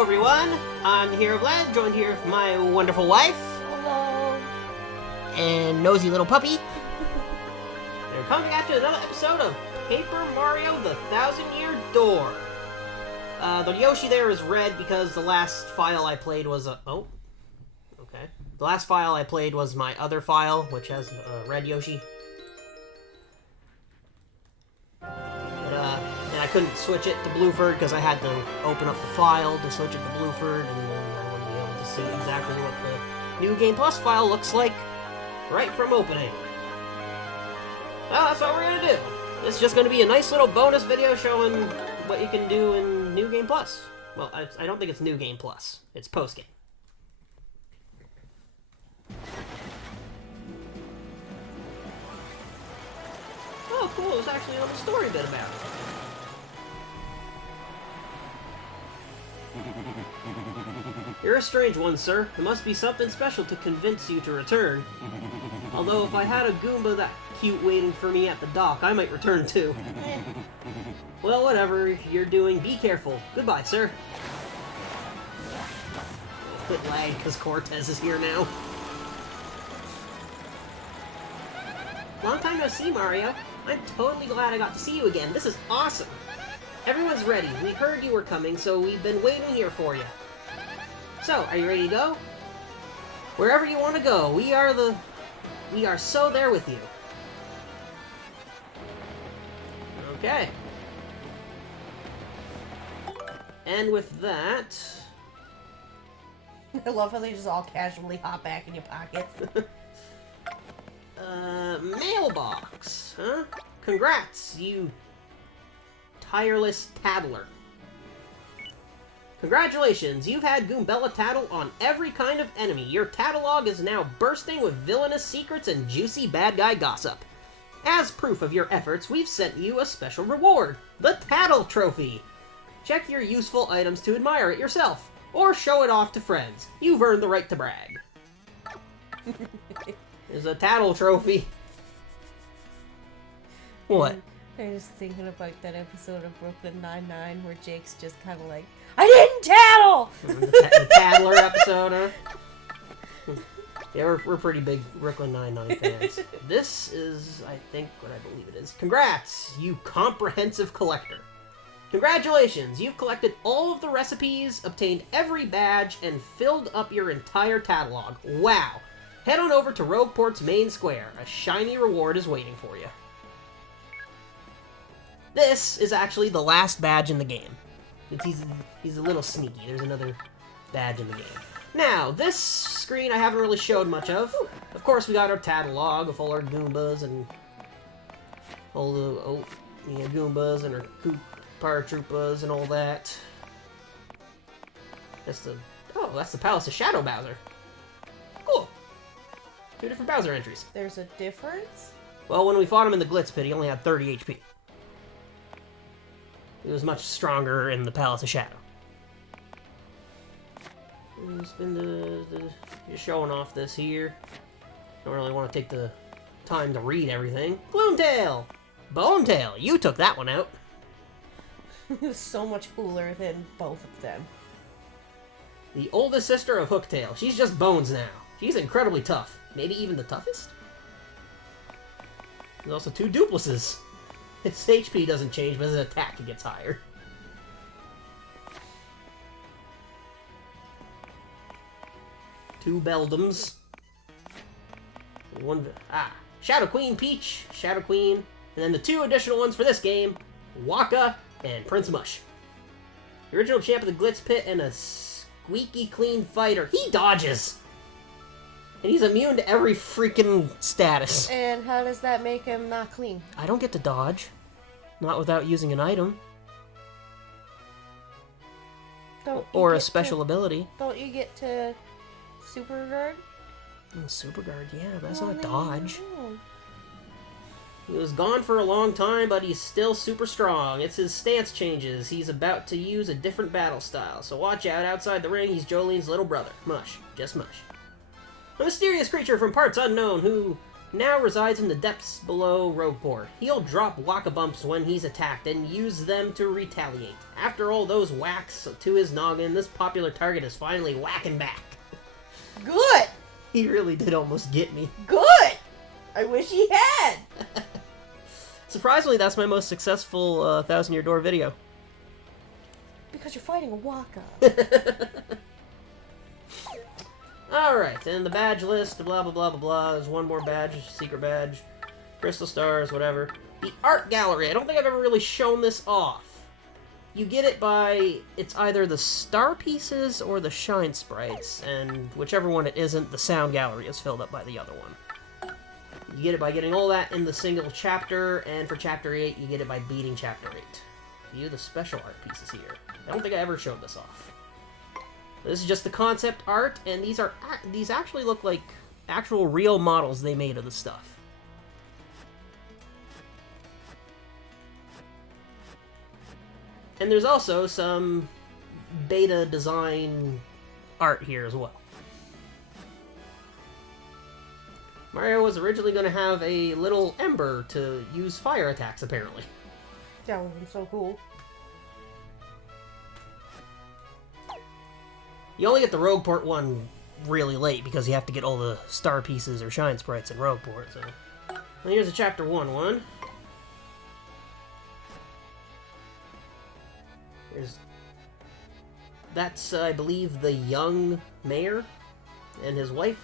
Hello everyone, I'm Herooflead, joined here with my wonderful wife. Hello. And nosy little puppy. They're coming at you with another episode of Paper Mario the 1,000-Year Door. The Yoshi there is red because the last file I played was The last file I played was my other file, which has red Yoshi. And I couldn't switch it to Blueford because I had to open up the file to switch it to Blueford, and then I wouldn't be able to see exactly what the New Game Plus file looks like right from opening. Well, that's what we're going to do. This is just going to be a nice little bonus video showing what you can do in New Game Plus. Well, I don't think it's New Game Plus. It's post-game. Oh, cool. There's actually a little story bit about it. You're a strange one, sir. There must be something special to convince you to return. Although if I had a Goomba that cute waiting for me at the dock, I might return too. Well, whatever you're doing, be careful. Goodbye, sir. Quit lag, because Cortez is here now. Long time no see, Mario. I'm totally glad I got to see you again. This is awesome. Everyone's ready. We heard you were coming, so we've been waiting here for you. So, are you ready to go? Wherever you want to go, we are so there with you. Okay. And with that... I love how they just all casually hop back in your pockets. Mailbox, huh? Congrats, you tireless tattler. Congratulations, you've had Goombella tattle on every kind of enemy. Your tattlog is now bursting with villainous secrets and juicy bad guy gossip. As proof of your efforts, we've sent you a special reward, the Tattle Trophy. Check your useful items to admire it yourself, or show it off to friends. You've earned the right to brag. There's a Tattle Trophy. What? I was thinking about that episode of Brooklyn Nine-Nine where Jake's just kind of like, I didn't tattle! The Tattler episode, huh? Yeah, we're pretty big Brooklyn Nine-Nine fans. This is, I think, what I believe it is. Congrats, you comprehensive collector. Congratulations, you've collected all of the recipes, obtained every badge, and filled up your entire catalog. Wow. Head on over to Rogueport's main square. A shiny reward is waiting for you. This is actually the last badge in the game. He's a little sneaky. There's another badge in the game. Now, this screen I haven't really showed much of. Of course, we got our catalog of all our Goombas and all the Goombas and our Paratroopas and all that. That's the Palace of Shadow Bowser. Cool. 2 different Bowser entries. There's a difference? Well, when we fought him in the Glitz Pit, he only had 30 HP. He was much stronger in the Palace of Shadow. It's been just showing off this here. Don't really want to take the time to read everything. Gloomtail! Bonetail! You took that one out. It was so much cooler than both of them. The oldest sister of Hooktail. She's just bones now. She's incredibly tough. Maybe even the toughest? There's also 2 duplices. His HP doesn't change, but his attack gets higher. Two Beldums. Shadow Queen Peach, Shadow Queen, and then the 2 additional ones for this game, Waka and Prince Mush. The original champ of the Glitz Pit and a squeaky clean fighter. He dodges! And he's immune to every freaking status. And how does that make him not clean? I don't get to dodge. Not without using an item. Or a special ability. Don't you get to Super Guard? Super Guard, yeah, but that's not dodge. No. He was gone for a long time, but he's still super strong. It's his stance changes. He's about to use a different battle style, so watch out. Outside the ring, he's Jolene's little brother. Mush. Just Mush. A mysterious creature from parts unknown who now resides in the depths below Rogueport. He'll drop waka-bumps when he's attacked and use them to retaliate. After all those whacks to his noggin, this popular target is finally whacking back. Good! He really did almost get me. Good! I wish he had! Surprisingly, that's my most successful Thousand Year Door video. Because you're fighting a waka. Alright, and the badge list, blah blah blah blah blah. There's one more badge, secret badge, crystal stars, whatever. The art gallery. I don't think I've ever really shown this off. You get it by, it's either the star pieces or the shine sprites, and whichever one it isn't, the sound gallery is filled up by the other one. You get it by getting all that in the single chapter, and for chapter 8, you get it by beating chapter 8. View the special art pieces here. I don't think I ever showed this off. This is just the concept art, and these actually look like actual real models they made of the stuff. And there's also some beta design art here as well. Mario was originally going to have a little ember to use fire attacks, apparently. That would have been so cool. You only get the Rogueport one really late because you have to get all the star pieces or shine sprites in Rogueport. So, and here's a chapter 1 one. That's, I believe, the young mayor and his wife.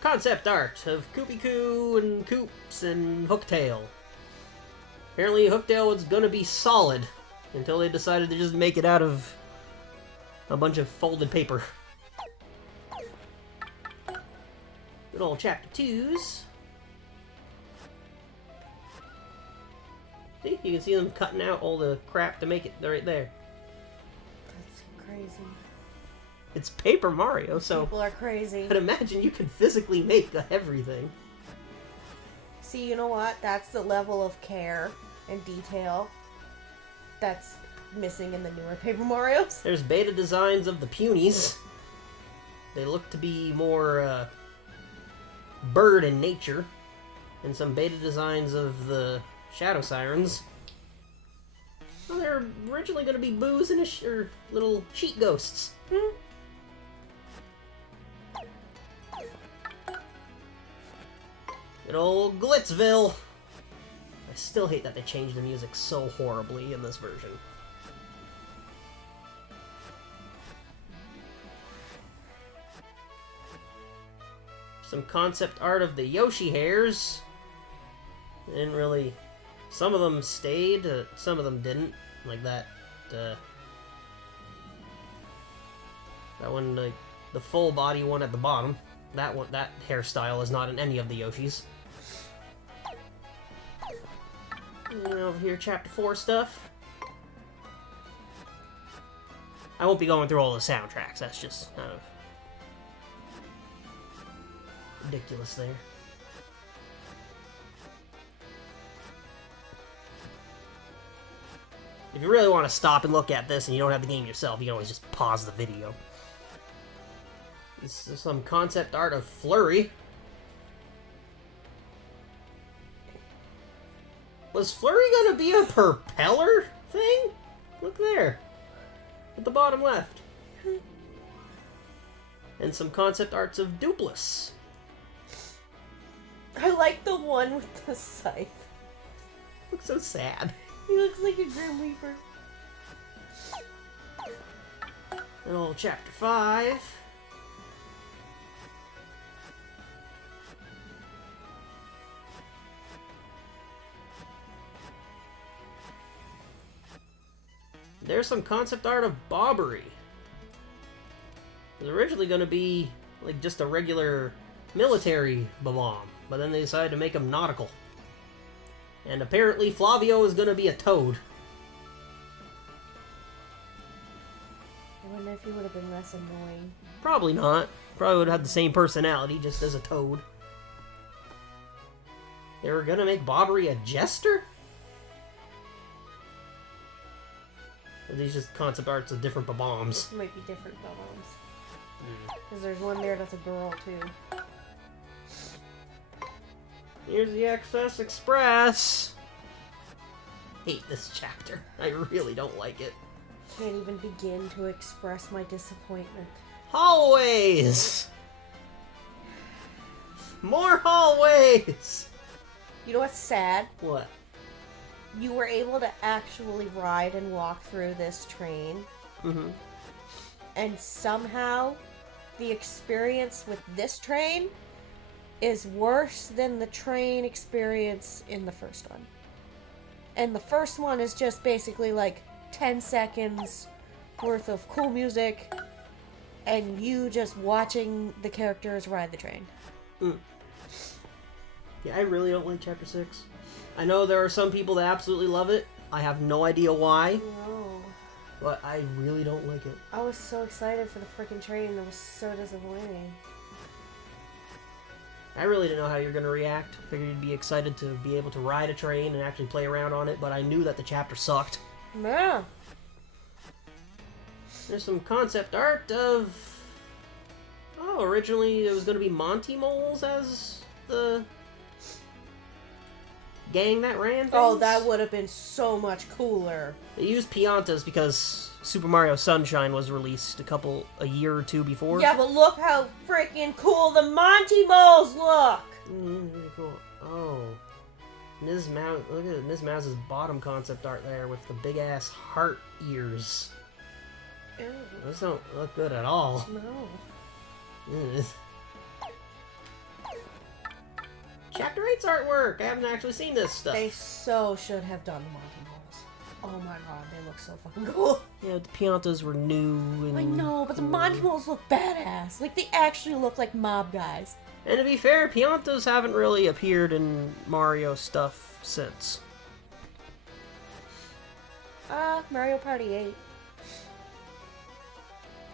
Concept art of Koopy-Koo and Koops and Hooktail. Apparently Hooktail was gonna be solid until they decided to just make it out of a bunch of folded paper. Good old chapter 2s. See, you can see them cutting out all the crap to make it right there. That's crazy. It's Paper Mario, so People are crazy. I'd imagine you can physically make everything. See, you know what? That's the level of care and detail that's missing in the newer Paper Marios. There's beta designs of the Punies. They look to be more bird in nature. And some beta designs of the Shadow Sirens. Well, they're originally going to be boos and or little cheat ghosts. Good old Glitzville. I still hate that they changed the music so horribly in this version. Some concept art of the Yoshi hairs. They didn't really... Some of them stayed, some of them didn't. Like that one, like the full body one at the bottom. That one, that hairstyle is not in any of the Yoshis. And over here, chapter 4 stuff. I won't be going through all the soundtracks. That's just kind of ridiculous there. If you really want to stop and look at this and you don't have the game yourself, you can always just pause the video. This is some concept art of Flurry. Was Flurry gonna be a propeller thing? Look there. At the bottom left. And some concept arts of Dupless. I like the one with the scythe. Looks so sad. He looks like a Grim Reaper. And old chapter 5. There's some concept art of Bobbery. It was originally going to be like just a regular military bomb, but then they decided to make him nautical. And apparently Flavio is going to be a toad. I wonder if he would have been less annoying. Probably not. Probably would have had the same personality, just as a toad. They were going to make Bobbery a jester? Are these just concept arts of different bombs? Might be different bombs. Because there's one there that's a girl, too. Here's the XS Express. Hate this chapter. I really don't like it. Can't even begin to express my disappointment. Hallways! More hallways! You know what's sad? What? You were able to actually ride and walk through this train. Mm-hmm. And somehow, the experience with this train is worse than the train experience in the first one. And the first one is just basically like 10 seconds worth of cool music and you just watching the characters ride the train. Yeah, I really don't like Chapter 6. I know there are some people that absolutely love it. I have no idea why, No. but I really don't like it. I was so excited for the freaking train and it was so disappointing. I really didn't know how you're going to react. Figured you'd be excited to be able to ride a train and actually play around on it, but I knew that the chapter sucked. Yeah. There's some concept art of... Oh, originally it was going to be Monty Moles as the gang that ran things. Oh, that would have been so much cooler. They used Piantas because Super Mario Sunshine was released a year or two before. Yeah, but look how freaking cool the Monty Moles look! Really cool. Oh. Ms. Mouse, look at Ms. Mouse's bottom concept art there with the big ass heart ears. Ew. Those don't look good at all. No. Ugh. Chapter 8's artwork! I haven't actually seen this stuff. They so should have done the Monty Moles. Oh my god, they look so fucking cool. Yeah, the Piantas were new and... I know, but the Monty Moles look badass. Like, they actually look like mob guys. And to be fair, Piantas haven't really appeared in Mario stuff since. Mario Party 8.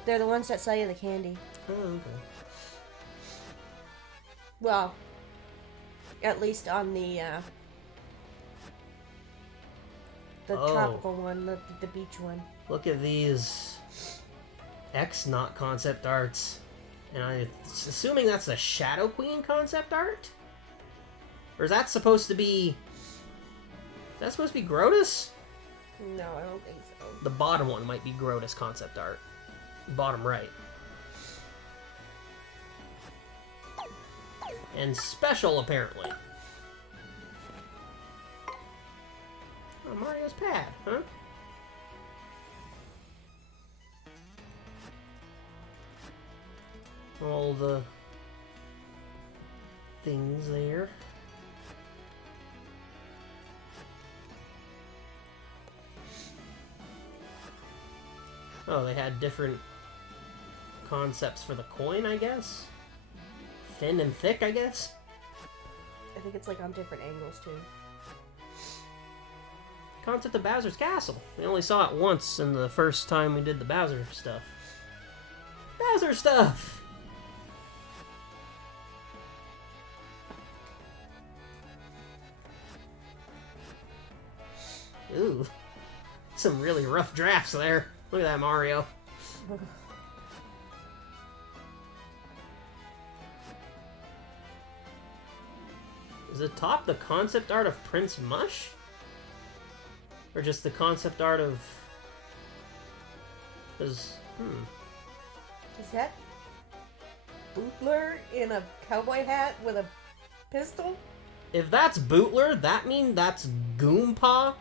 They're the ones that sell you the candy. Oh, okay. Well, at least on the tropical one, the beach one. Look at these X-Not concept arts. And I'm assuming that's the Shadow Queen concept art? Or is that supposed to be... Is that supposed to be Grotus? No, I don't think so. The bottom one might be Grotus concept art. Bottom right. And special, apparently. Oh, Mario's pad, huh? All the things there. Oh, they had different concepts for the coin, I guess? Thin and thick, I guess? I think it's like on different angles too. Concept of Bowser's Castle. We only saw it once in the first time we did the Bowser stuff. Bowser stuff! Ooh. Some really rough drafts there. Look at that, Mario. Is the top the concept art of Prince Mush? Or just the concept art of... Is that Bootler in a cowboy hat with a pistol? If that's Bootler, that means that's Goomba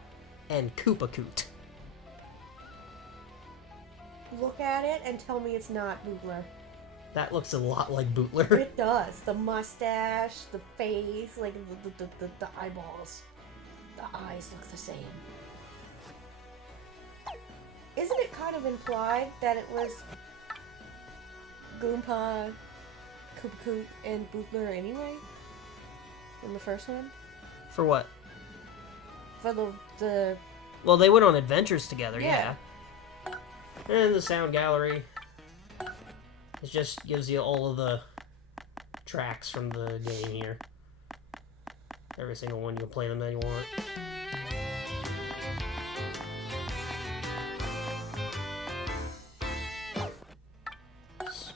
and Koopa-Koot. Look at it and tell me it's not Bootler. That looks a lot like Bootler. It does. The mustache, the face, like the eyeballs. The eyes look the same. Isn't it kind of implied that it was Goomba, Koopa-Koot, and Bootler anyway? In the first one? For what? For the... Well, they went on adventures together, yeah. Yeah. And the sound gallery. It just gives you all of the tracks from the game here. Every single one, you can play them that you want.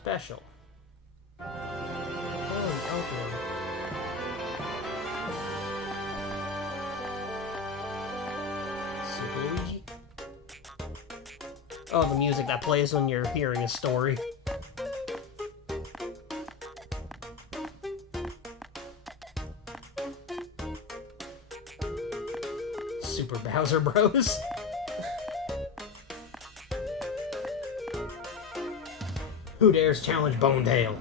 special. Oh, okay. Super Luigi. Oh, the music that plays when you're hearing a story. Super Bowser Bros. Who dares challenge Bonetail?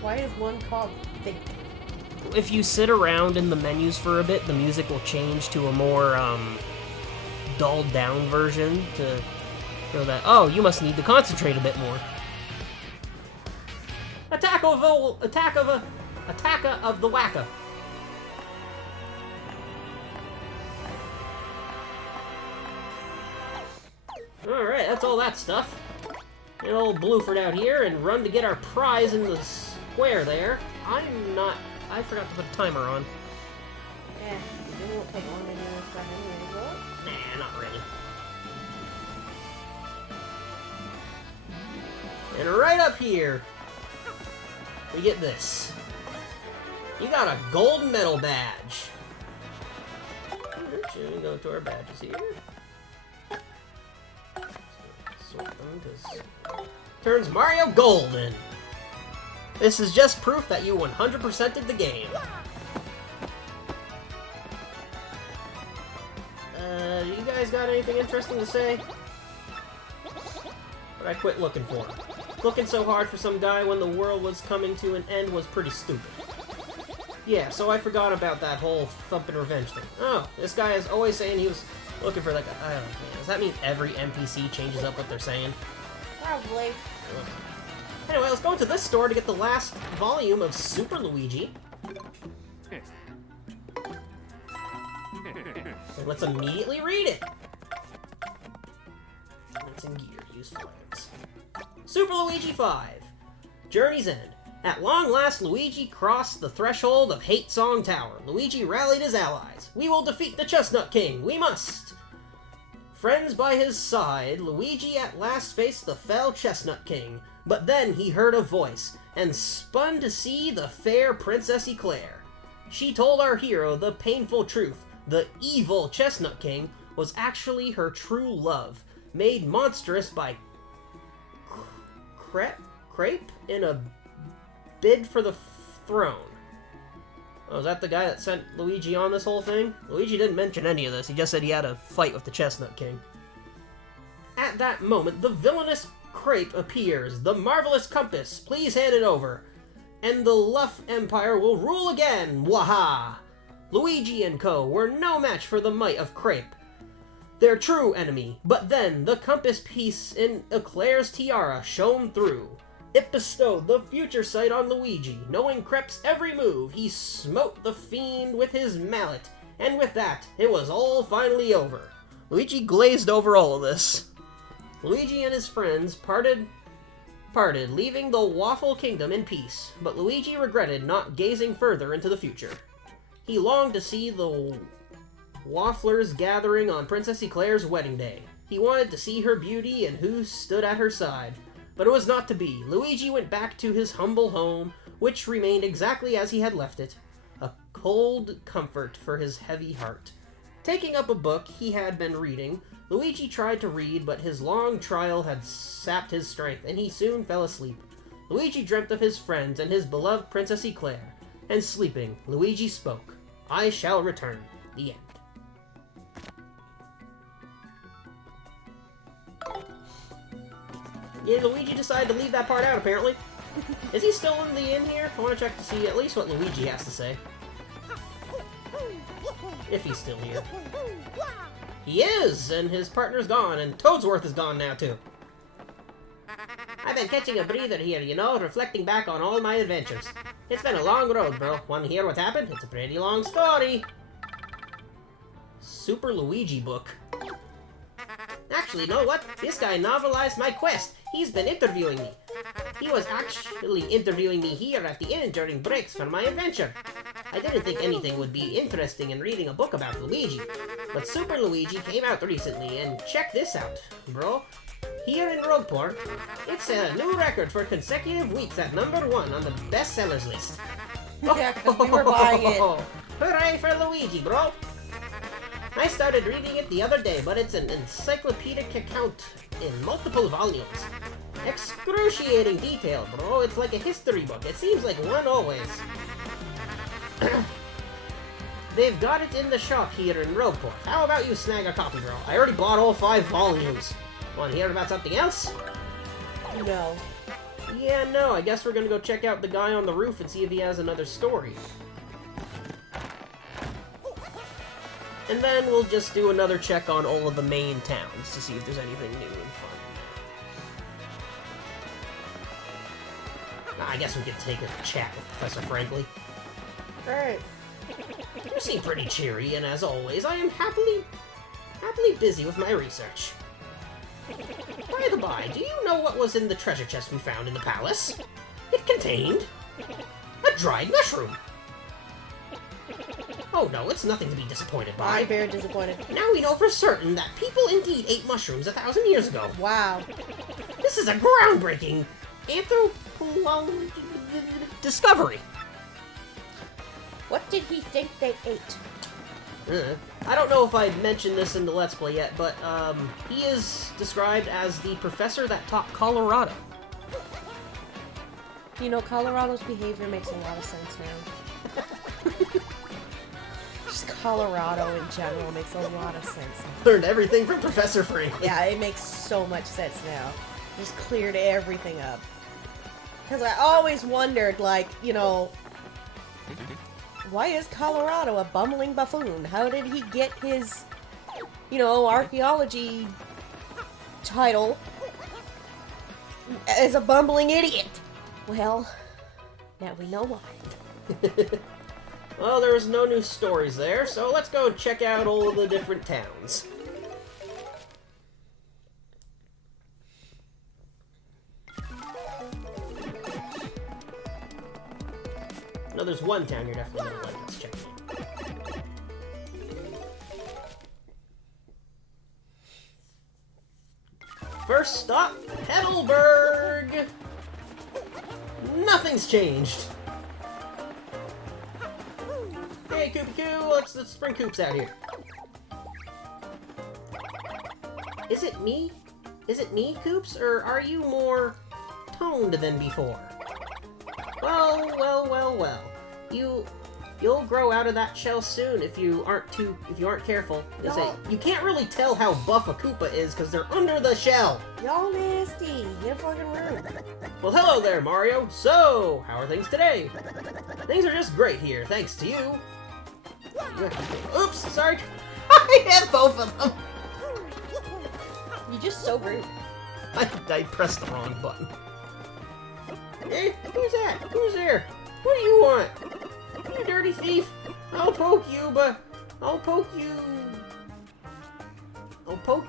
Why is one called Think? If you sit around in the menus for a bit, the music will change to a more, dulled down version to show that, oh, you must need to concentrate a bit more. Attack of the Wacka. Alright, that's all that stuff. Get old Blueford out here and run to get our prize in the square there. I forgot to put a timer on. Yeah, it won't take long anyway for him to go. Nah, not really. And right up here, we get this. You got a gold medal badge. Should we go to our badges here? Sort them, because turns Mario golden. This is just proof that you 100%ed the game. You guys got anything interesting to say? But I quit looking for him. Looking so hard for some guy when the world was coming to an end was pretty stupid. Yeah, so I forgot about that whole thumping revenge thing. Oh, this guy is always saying he was looking for like a, I don't know, does that mean every NPC changes up what they're saying? Probably. Anyway, let's go into this store to get the last volume of Super Luigi. And let's immediately read it. It's in gear, useful items. Super Luigi 5. Journey's End. At long last, Luigi crossed the threshold of Hate Song Tower. Luigi rallied his allies. We will defeat the Chestnut King. We must! Friends by his side, Luigi at last faced the fell Chestnut King. But then he heard a voice, and spun to see the fair Princess Eclair. She told our hero the painful truth. The evil Chestnut King was actually her true love, made monstrous by Crepe in a bid for the throne. Oh, is that the guy that sent Luigi on this whole thing? Luigi didn't mention any of this, he just said he had a fight with the Chestnut King. At that moment, the villainous Crepe appears. The marvelous compass, please hand it over. And the Luff Empire will rule again, waha! Luigi and co. were no match for the might of Crepe, their true enemy, but then the compass piece in Eclair's tiara shone through. It bestowed the future sight on Luigi. Knowing Crepe's every move, he smote the fiend with his mallet, and with that, it was all finally over. Luigi glazed over all of this. Luigi and his friends parted, leaving the Waffle Kingdom in peace, but Luigi regretted not gazing further into the future. He longed to see the Wafflers gathering on Princess Eclair's wedding day. He wanted to see her beauty and who stood at her side. But it was not to be. Luigi went back to his humble home, which remained exactly as he had left it, a cold comfort for his heavy heart. Taking up a book he had been reading, Luigi tried to read, but his long trial had sapped his strength, and he soon fell asleep. Luigi dreamt of his friends and his beloved Princess Eclair, and sleeping, Luigi spoke. I shall return. The end. Yeah, Luigi decided to leave that part out, apparently. Is he still in the inn here? I want to check to see at least what Luigi has to say. If he's still here. He is, and his partner's gone, and Toadsworth is gone now, too. I've been catching a breather here, you know, reflecting back on all my adventures. It's been a long road, bro. Want to hear what happened? It's a pretty long story. Super Luigi book. Actually, you know what? This guy novelized my quest. He's been interviewing me. He was actually interviewing me here at the inn during breaks for my adventure. I didn't think anything would be interesting in reading a book about Luigi, But Super Luigi came out recently, and check this out, bro. Here in Rogueport, it's a new record for consecutive weeks at #1 on the bestsellers list. Yeah, because we were buying it. Hooray for Luigi, bro! I started reading it the other day, but it's an encyclopedic account in multiple volumes. Excruciating detail, bro. It's like a history book. It seems like one always. They've got it in the shop here in Rogueport. How about you snag a copy, bro? I already bought all 5 volumes. Want to hear about something else? No. Yeah, no. I guess we're gonna go check out the guy on the roof and see if he has another story. And then we'll just do another check on all of the main towns to see if there's anything new and fun. I guess we could take a chat with Professor Franklin. Alright. You seem pretty cheery, and as always, I am happily busy with my research. By the by, do you know what was in the treasure chest we found in the palace? It contained a dried mushroom. Oh no, it's nothing to be disappointed by. I'm very disappointed. Now we know for certain that people indeed ate mushrooms 1,000 years ago. Wow. This is a groundbreaking discovery. What did he think they ate? I don't know if I mentioned this in the Let's Play yet, but he is described as the professor that taught Colorado. You know, Colorado's behavior makes a lot of sense now. Just Colorado in general makes a lot of sense now. Learned everything from Professor Franklin. Yeah, it makes so much sense now. Just cleared everything up. Because I always wondered, like, you know, why is Colorado a bumbling buffoon? How did he get his, you know, archaeology title as a bumbling idiot? Well, now we know why. Well, there's no new stories there, so let's go check out all of the different towns. No, there's one town you're definitely gonna like. Let's check it. First stop, Heidelberg! Nothing's changed. Hey, Koopa-Koo, let's bring Koops out here. Is it me? Is it me, Koops, or are you more toned than before? Well. You'll grow out of that shell soon if you aren't careful. You can't really tell how buff a Koopa is because they're under the shell. Y'all nasty. Get a fucking room. Well, hello there, Mario. So, how are things today? Things are just great here, thanks to you. Oops, sorry. I had both of them. You're just so rude. I pressed the wrong button. Hey, who's that? Who's there? What do you want? You dirty thief. I'll poke you, but I'll poke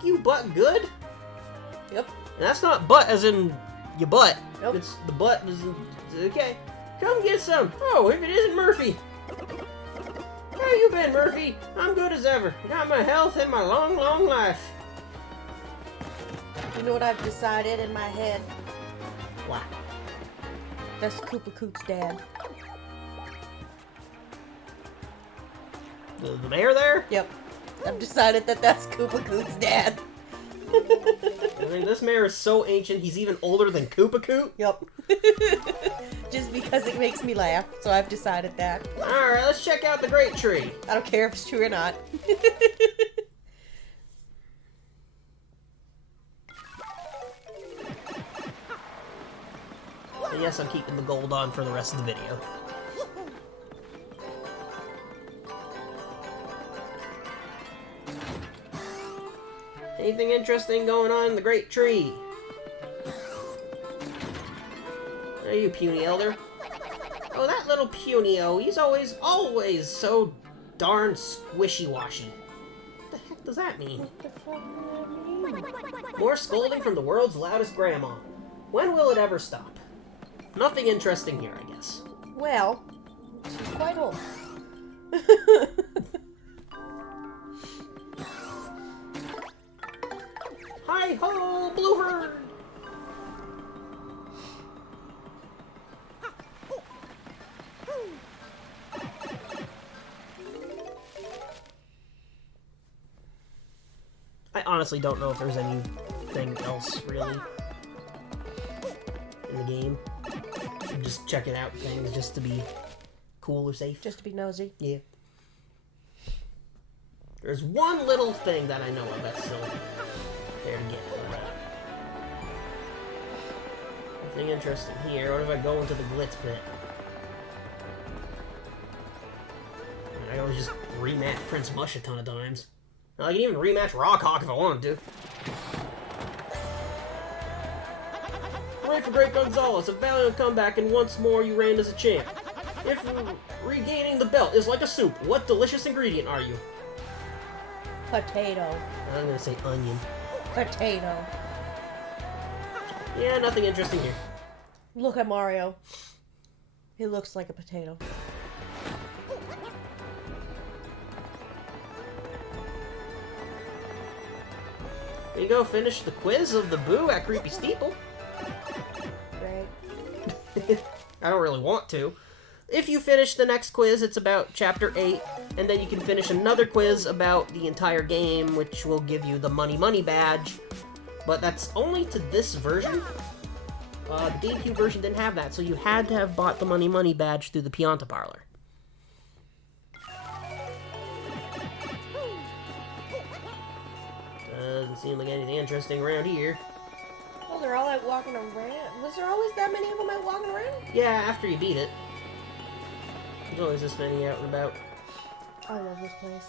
you butt good? Yep. And that's not butt as in your butt. Nope. It's the butt is okay. Come get some. Oh, if it isn't Murphy. How you been, Murphy? I'm good as ever. Got my health and my long, long life. You know what I've decided in my head? What? That's Koopa Koop's dad. The mayor there? Yep. I've decided that that's Koopa Koop's dad. I mean, this mayor is so ancient, he's even older than Koopa-Koo? Yep. Just because it makes me laugh, so I've decided that. Alright, let's check out the Great Tree. I don't care if it's true or not. And yes, I'm keeping the gold on for the rest of the video. Anything interesting going on in the Great Tree? Are you puny elder? Oh, that little puny-o, he's always so darn squishy-washy. What the heck does that mean? What the fuck do that mean? More scolding from the world's loudest grandma. When will it ever stop? Nothing interesting here, I guess. Well, she's quite old. Hi-ho, Bluebird! I honestly don't know if there's anything else, really, in the game. I'm just checking out things just to be cool or safe. Just to be nosy. Yeah. There's one little thing that I know of that's still there to get. Nothing interesting here. What if I go into the Glitz pit? I can always just rematch Prince Mush a ton of times. I can even rematch Rockhawk if I wanted to. Hooray for Great Gonzalez, a valiant comeback, and once more you reign as a champ. If regaining the belt is like a soup, what delicious ingredient are you? Potato. I'm gonna say onion. Potato. Yeah, nothing interesting here. Look at Mario. He looks like a potato. There you go, finish the quiz of the Boo at Creepy Steeple. Great. I don't really want to. If you finish the next quiz, it's about Chapter 8, and then you can finish another quiz about the entire game, which will give you the Money Money badge. But that's only to this version. The GameCube version didn't have that, so you had to have bought the Money Money badge through the Pianta Parlor. Doesn't seem like anything interesting around here. Oh, they're all out walking around. Was there always that many of them out walking around? Yeah, after you beat it. There's always this many out and about. I love this place.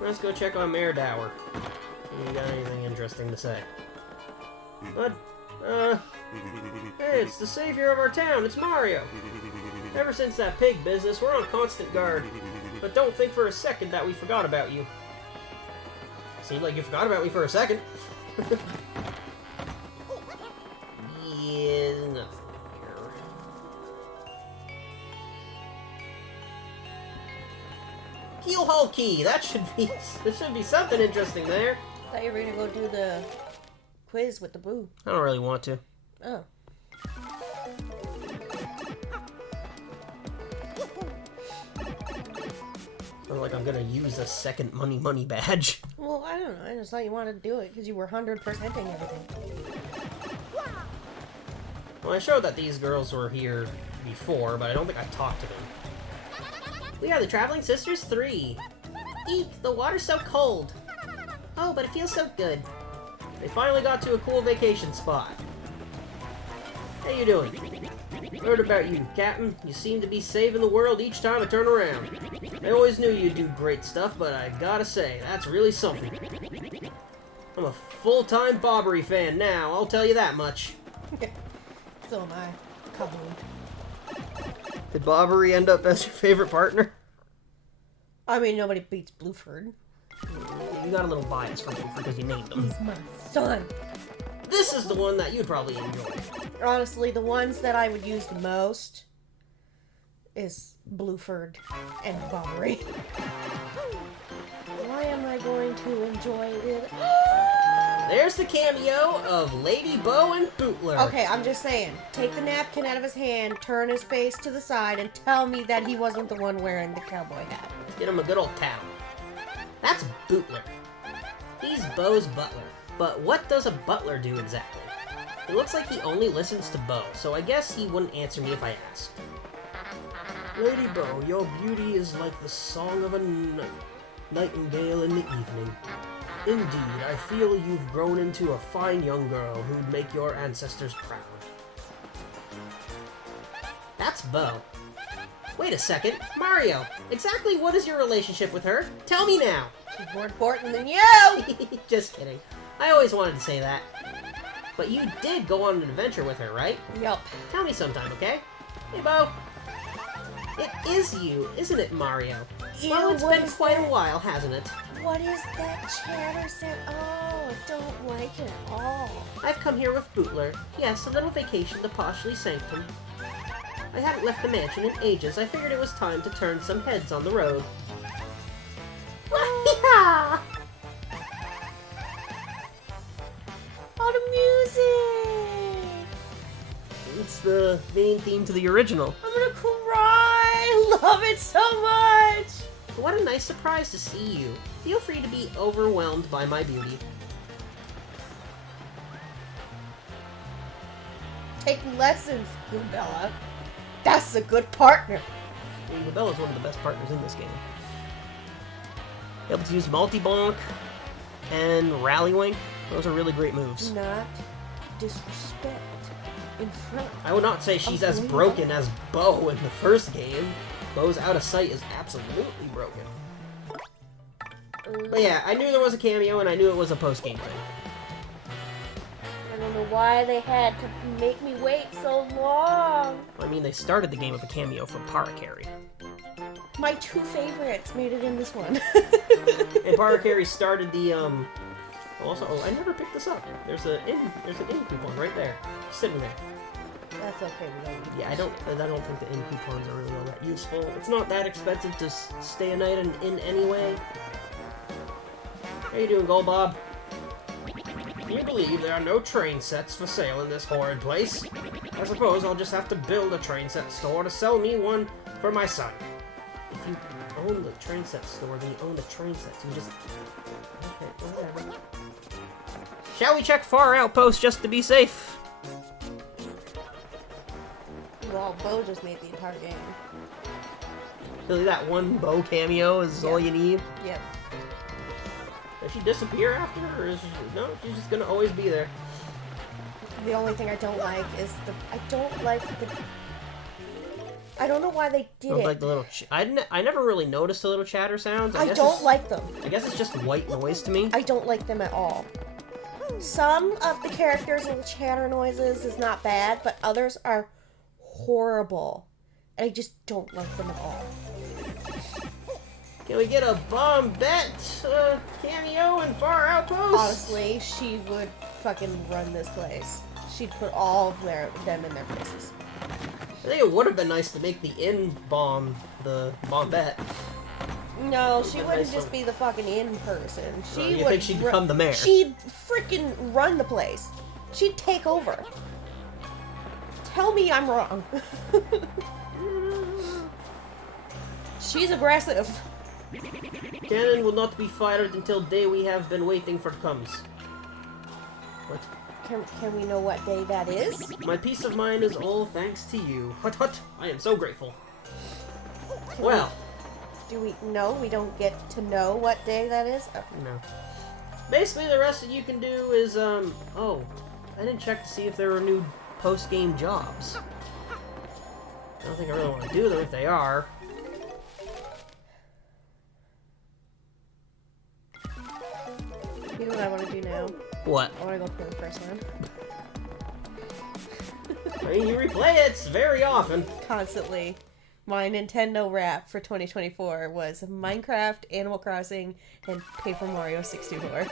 Let's go check on Mayor Dower. You got anything interesting to say? What? Hey, it's the savior of our town. It's Mario. Ever since that pig business, we're on constant guard. But don't think for a second that we forgot about you. Seemed like you forgot about me for a second. Yeah, nothing here. Keelhaul Key. There should be something interesting there. I thought you were gonna go do the quiz with the Boo. I don't really want to. Oh. Sounds like I'm gonna use a second Money Money badge. Well, I don't know. I just thought you wanted to do it because you were 100%ing everything. Well, I showed that these girls were here before, but I don't think I talked to them. We are the Traveling Sisters 3. Eek, the water's so cold. Oh, but it feels so good. They finally got to a cool vacation spot. How you doing? Heard about you, Captain. You seem to be saving the world each time I turn around. I always knew you'd do great stuff, but I gotta say, that's really something. I'm a full-time Bobbery fan now, I'll tell you that much. So am I. Kaboom. Did Bobbery end up as your favorite partner? I mean, nobody beats Blueford. You got a little bias for Blueford because you named him. He's my son. This is the one that you'd probably enjoy. Honestly, the ones that I would use the most is Blueford and Bobbery. Why am I going to enjoy it? There's the cameo of Lady Bo and Bootler. Okay, I'm just saying. Take the napkin out of his hand, turn his face to the side, and tell me that he wasn't the one wearing the cowboy hat. Get him a good old towel. That's Bootler. He's Bo's butler. But what does a butler do exactly? It looks like he only listens to Bo, so I guess he wouldn't answer me if I asked. Lady Bo, your beauty is like the song of a nightingale in the evening. Indeed, I feel you've grown into a fine young girl who'd make your ancestors proud. That's Bo. Wait a second, Mario, exactly what is your relationship with her? Tell me now! She's more important than you! Just kidding. I always wanted to say that. But you did go on an adventure with her, right? Yup. Tell me sometime, okay? Hey, Bo. It is you, isn't it, Mario? Well, it's been quite a while, hasn't it? What is that chatter sound? Oh, I don't like it at all. I've come here with Bootler. Yes, a little vacation to Poshly Sanctum. I haven't left the mansion in ages. I figured it was time to turn some heads on the road. It's the main theme to the original. I'm gonna cry! I love it so much! What a nice surprise to see you. Feel free to be overwhelmed by my beauty. Take lessons, Bluebella. That's a good partner. Bella's one of the best partners in this game. Able to use multi-bonk and rallywink. Those are really great moves. Do not disrespect in front. I would not say she's as broken as Bo in the first game. Bo's out of sight is absolutely broken. But yeah, I knew there was a cameo and I knew it was a post-game thing. I don't know why they had to make me wait so long. I mean, they started the game with a cameo from Parakarry. My two favorites made it in this one. And Parakarry started the, also, oh, I never picked this up. There's an in coupon right there. Just sitting there. That's okay, we don't need Yeah, I don't think the in coupons are really all that useful. It's not that expensive to stay a night in anyway. How you doing, Gold Bob? Can you believe there are no train sets for sale in this horrid place? I suppose I'll just have to build a train set store to sell me one for my son. If you own the train set store, then you own the train sets. You just... Okay, whatever. Shall we check Far Outpost just to be safe? Well, Bo just made the entire game. Really, that one Bo cameo is all you need? Yep. Does she disappear after, or is she... No, she's just gonna always be there. The only thing I don't like is I don't know why they did it. Like the little... I never really noticed the little chatter sounds. I don't like them. I guess it's just white noise to me. I don't like them at all. Some of the characters' little chatter noises is not bad, but others are horrible. And I just don't like them at all. Can we get a Bombette cameo in Far Outpost? Honestly, she would fucking run this place. She'd put all of them in their places. I think it would have been nice to make the in-bomb the Bombette. No, she wouldn't just be the fucking in person. She you think she'd become the mayor? She'd freaking run the place. She'd take over. Tell me I'm wrong. She's aggressive. Cannon will not be fired until day we have been waiting for comes. What? Can we know what day that is? My peace of mind is all thanks to you. Hut hut! I am so grateful. Do we know? We don't get to know what day that is? Oh. No. Basically, the rest that you can do is, oh, I didn't check to see if there were new post-game jobs. I don't think I really want to do them if they are. You know what I want to do now? What? I want to go play the first one. I mean, you replay it very often. Constantly. My Nintendo wrap for 2024 was Minecraft, Animal Crossing, and Paper Mario 64.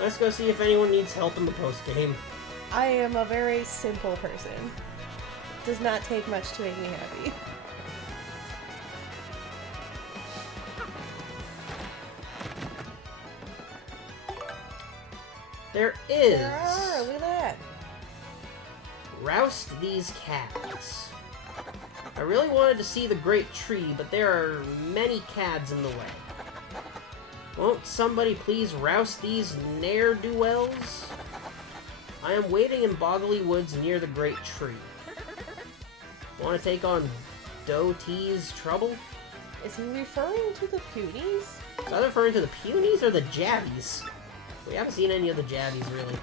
Let's go see if anyone needs help in the post-game. I am a very simple person. Does not take much to make me happy. There is. There are, look at that. Roust these cads. I really wanted to see the great tree, but there are many cads in the way. Won't somebody please roust these ne'er-do-wells? I am waiting in boggly woods near the great tree. Want to take on Dotee's trouble? Is he referring to the Punies? Is that referring to the Punies or the Jabbies? We haven't seen any of the Jabbies, really.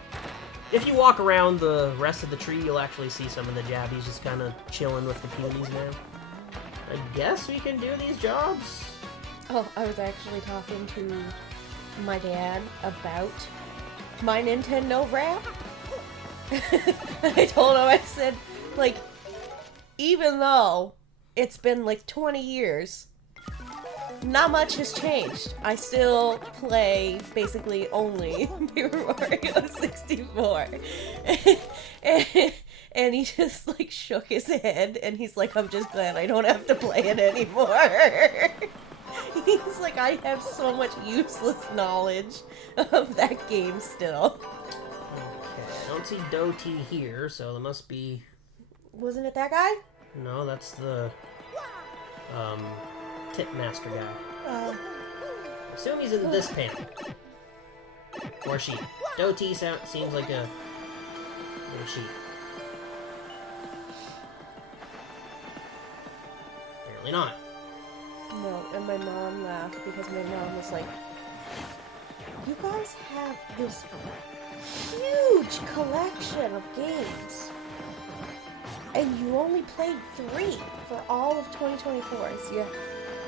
If you walk around the rest of the tree, you'll actually see some of the Jabbies just kind of chilling with the Punies now. I guess we can do these jobs? Oh, I was actually talking to my dad about my Nintendo wrap. I told him, I said, like, even though it's been like 20 years, not much has changed. I still play basically only Paper Mario 64. And he just like shook his head and he's like, I'm just glad I don't have to play it anymore. He's like, I have so much useless knowledge of that game still. Okay. don't see Doti here, so there must be... Wasn't it that guy? No, that's the... Tip Master guy. I assume he's in this panel. Or she. Doti seems like a she. Apparently not. No, and my mom laughed because my mom was like, you guys have this huge collection of games, and you only played 3 for all of 2024. Yeah.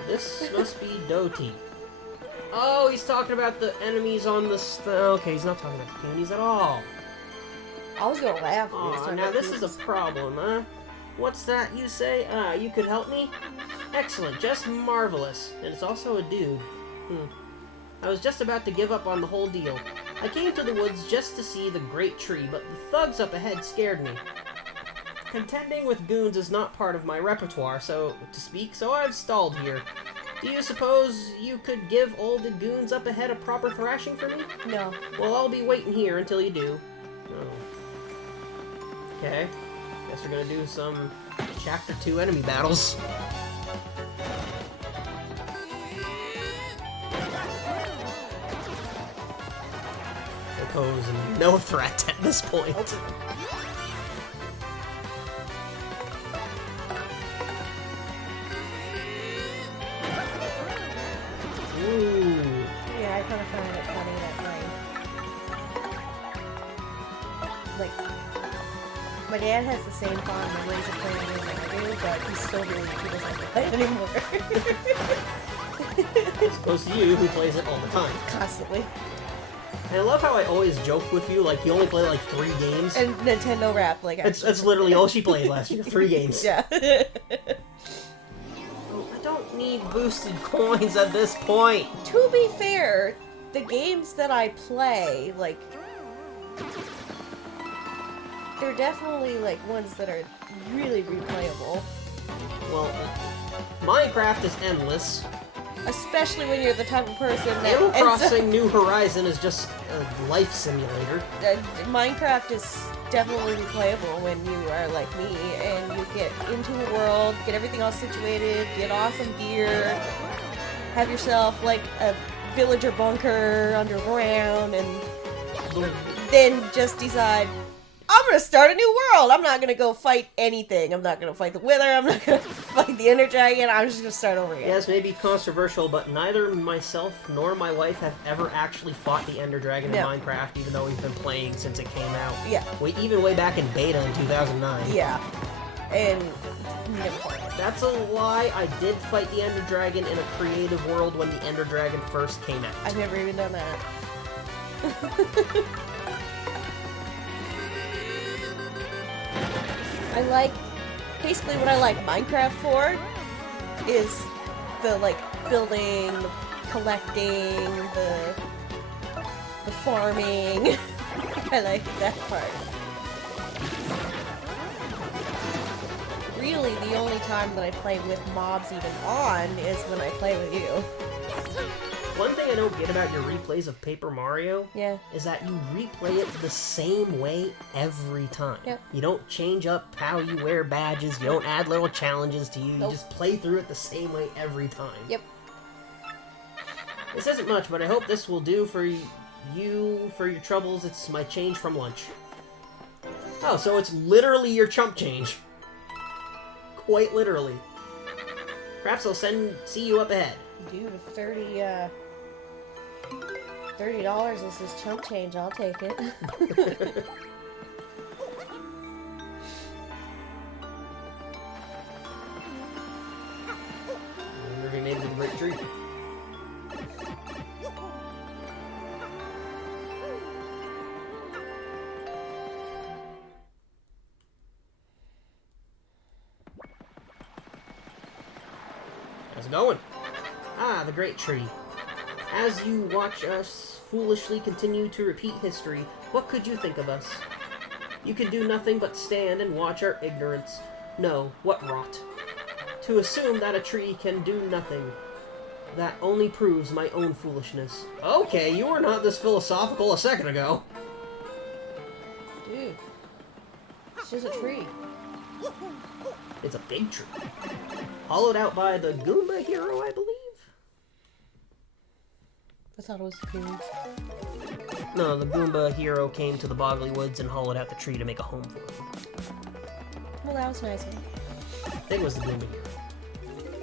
This must be Doti. Oh, he's talking about the enemies on the... Okay, he's not talking about the Goonies at all. I was gonna laugh. Oh, now this is a problem, huh? What's that you say? You could help me? Excellent, just marvelous. And it's also a dude. I was just about to give up on the whole deal. I came to the woods just to see the great tree, but the thugs up ahead scared me. Contending with goons is not part of my repertoire, so to speak, so I've stalled here. Do you suppose you could give all the goons up ahead a proper thrashing for me? No. Well, I'll be waiting here until you do. Oh. Okay. Guess we're gonna do some Chapter 2 enemy battles. They pose no threat at this point. Ooh. Yeah, I kind of found it funny that my dad has the same fond memories of playing games like I do, but he's so really he doesn't play it anymore. As opposed to you, who plays it all the time. Constantly. And I love how I always joke with you, like, you only play, like, 3 games. And Nintendo Rap, like... That's literally all she played last year, 3 games. Yeah. I don't need boosted coins at this point. To be fair, the games that I play, like... they're definitely, like, ones that are really replayable. Well, Minecraft is endless. Especially when you're the type of person that... Animal Crossing New Horizon is just a life simulator. Minecraft is definitely replayable when you are like me and you get into a world, get everything all situated, get awesome gear, have yourself like a villager bunker underground, and then just decide, I'm gonna start a new world. I'm not gonna go fight anything. I'm not gonna fight the Wither. I'm not gonna fight the Ender Dragon. I'm just gonna start over again. Yes, maybe controversial, but neither myself nor my wife have ever actually fought the Ender Dragon in Minecraft, even though we've been playing since it came out. Yeah. Even way back in beta in 2009. Yeah. And never fought it. That's a lie. I did fight the Ender Dragon in a creative world when the Ender Dragon first came out. I've never even done that. I like, basically what I like Minecraft for is the, like, building, the collecting, the farming. I like that part. Really, the only time that I play with mobs even on is when I play with you. One thing I don't get about your replays of Paper Mario is that you replay it the same way every time. Yep. You don't change up how you wear badges, you don't add little challenges to you, Nope. You just play through it the same way every time. Yep. This isn't much, but I hope this will do for you, for your troubles. It's my change from lunch. Oh, so it's literally your chump change. Quite literally. Perhaps I'll see you up ahead. Dude, if $30 is his chump change, I'll take it. I wonder if he made it to the great tree. How's it going? Ah, the great tree. As you watch us foolishly continue to repeat history, what could you think of us? You can do nothing but stand and watch our ignorance. No, what rot. To assume that a tree can do nothing. That only proves my own foolishness. Okay, you were not this philosophical a second ago. Dude. just a tree. It's a big tree. Hollowed out by the Goomba hero, I believe? I thought it was the Goons. No, the Goomba hero came to the Boggly Woods and hollowed out the tree to make a home for him. Well, that was nice of him. I think it was the Goomba hero.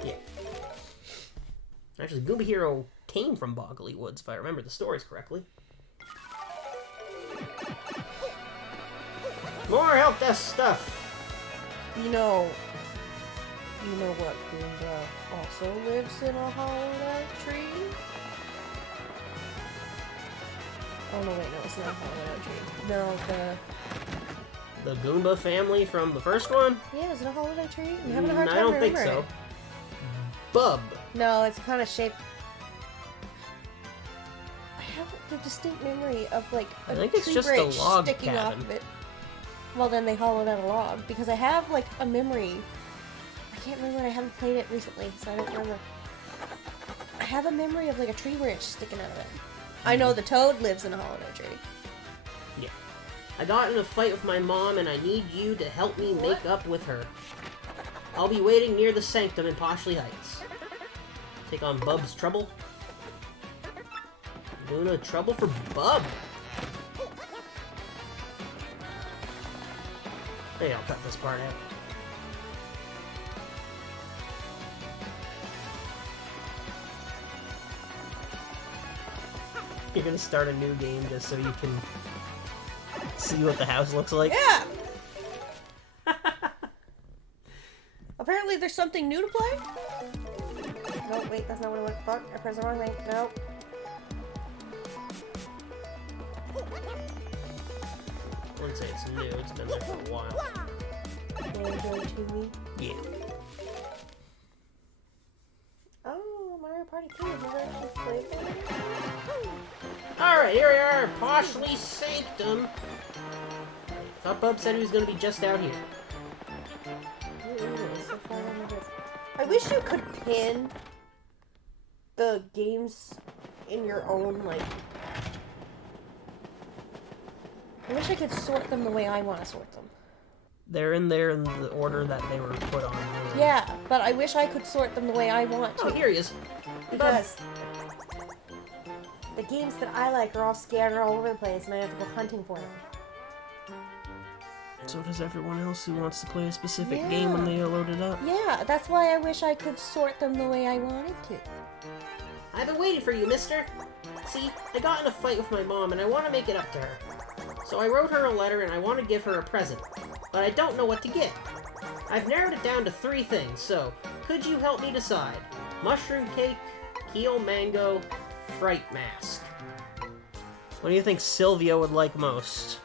Yeah. Actually, Goomba hero came from Boggly Woods, if I remember the stories correctly. More help desk stuff! You know what Goomba also lives in a hollowed out tree? Oh no, wait, no, it's not a hollowed out tree. No, The Goomba family from the first one? yeah, is it a hollowed out tree? I'm having a hard time I don't think remembering. so. Bub. No, it's kind of shaped. I have the distinct memory of like a I think it's tree just a branch log sticking off cabin. of it. Well, then they hollowed out a log because I have like a memory. I can't remember. I haven't played it recently, so I don't remember. I have a memory of like a tree branch sticking out of it. I know the toad lives in a hollowed out tree. Yeah. I got in a fight with my mom and I need you to help me make up with her. I'll be waiting near the Sanctum in Poshley Heights. Take on Bub's trouble. Doing a trouble for Bub. Hey, I'll cut this part out. You're gonna start a new game just so you can see what the house looks like? Yeah! Apparently there's something new to play? No, wait, that's not what I want. Fuck, I pressed the wrong thing. No. I wouldn't say it's new, it's been there for a while. Yeah. Oh, Mario Party 2. Have you actually played that? Alright, here we are, Poshley Sanctum. Thought Bub said he was gonna be just out here. So far on the list. I wish you could pin the games in your own, like... I wish I could sort them the way I want to sort them. They're in there in the order that they were put on. Yeah, but I wish I could sort them the way I want to. Oh, here he is. Because the games that I like are all scattered all over the place and I have to go hunting for them. So does everyone else who wants to play a specific Yeah. game when they load it up. Yeah, that's why I wish I could sort them the way I wanted to. I've been waiting for you, mister. See, I got in a fight with my mom and I want to make it up to her. So I wrote her a letter and I want to give her a present. But I don't know what to get. I've narrowed it down to 3 things, so could you help me decide? Mushroom cake, keel mango, fright mask. What do you think Sylvia would like most?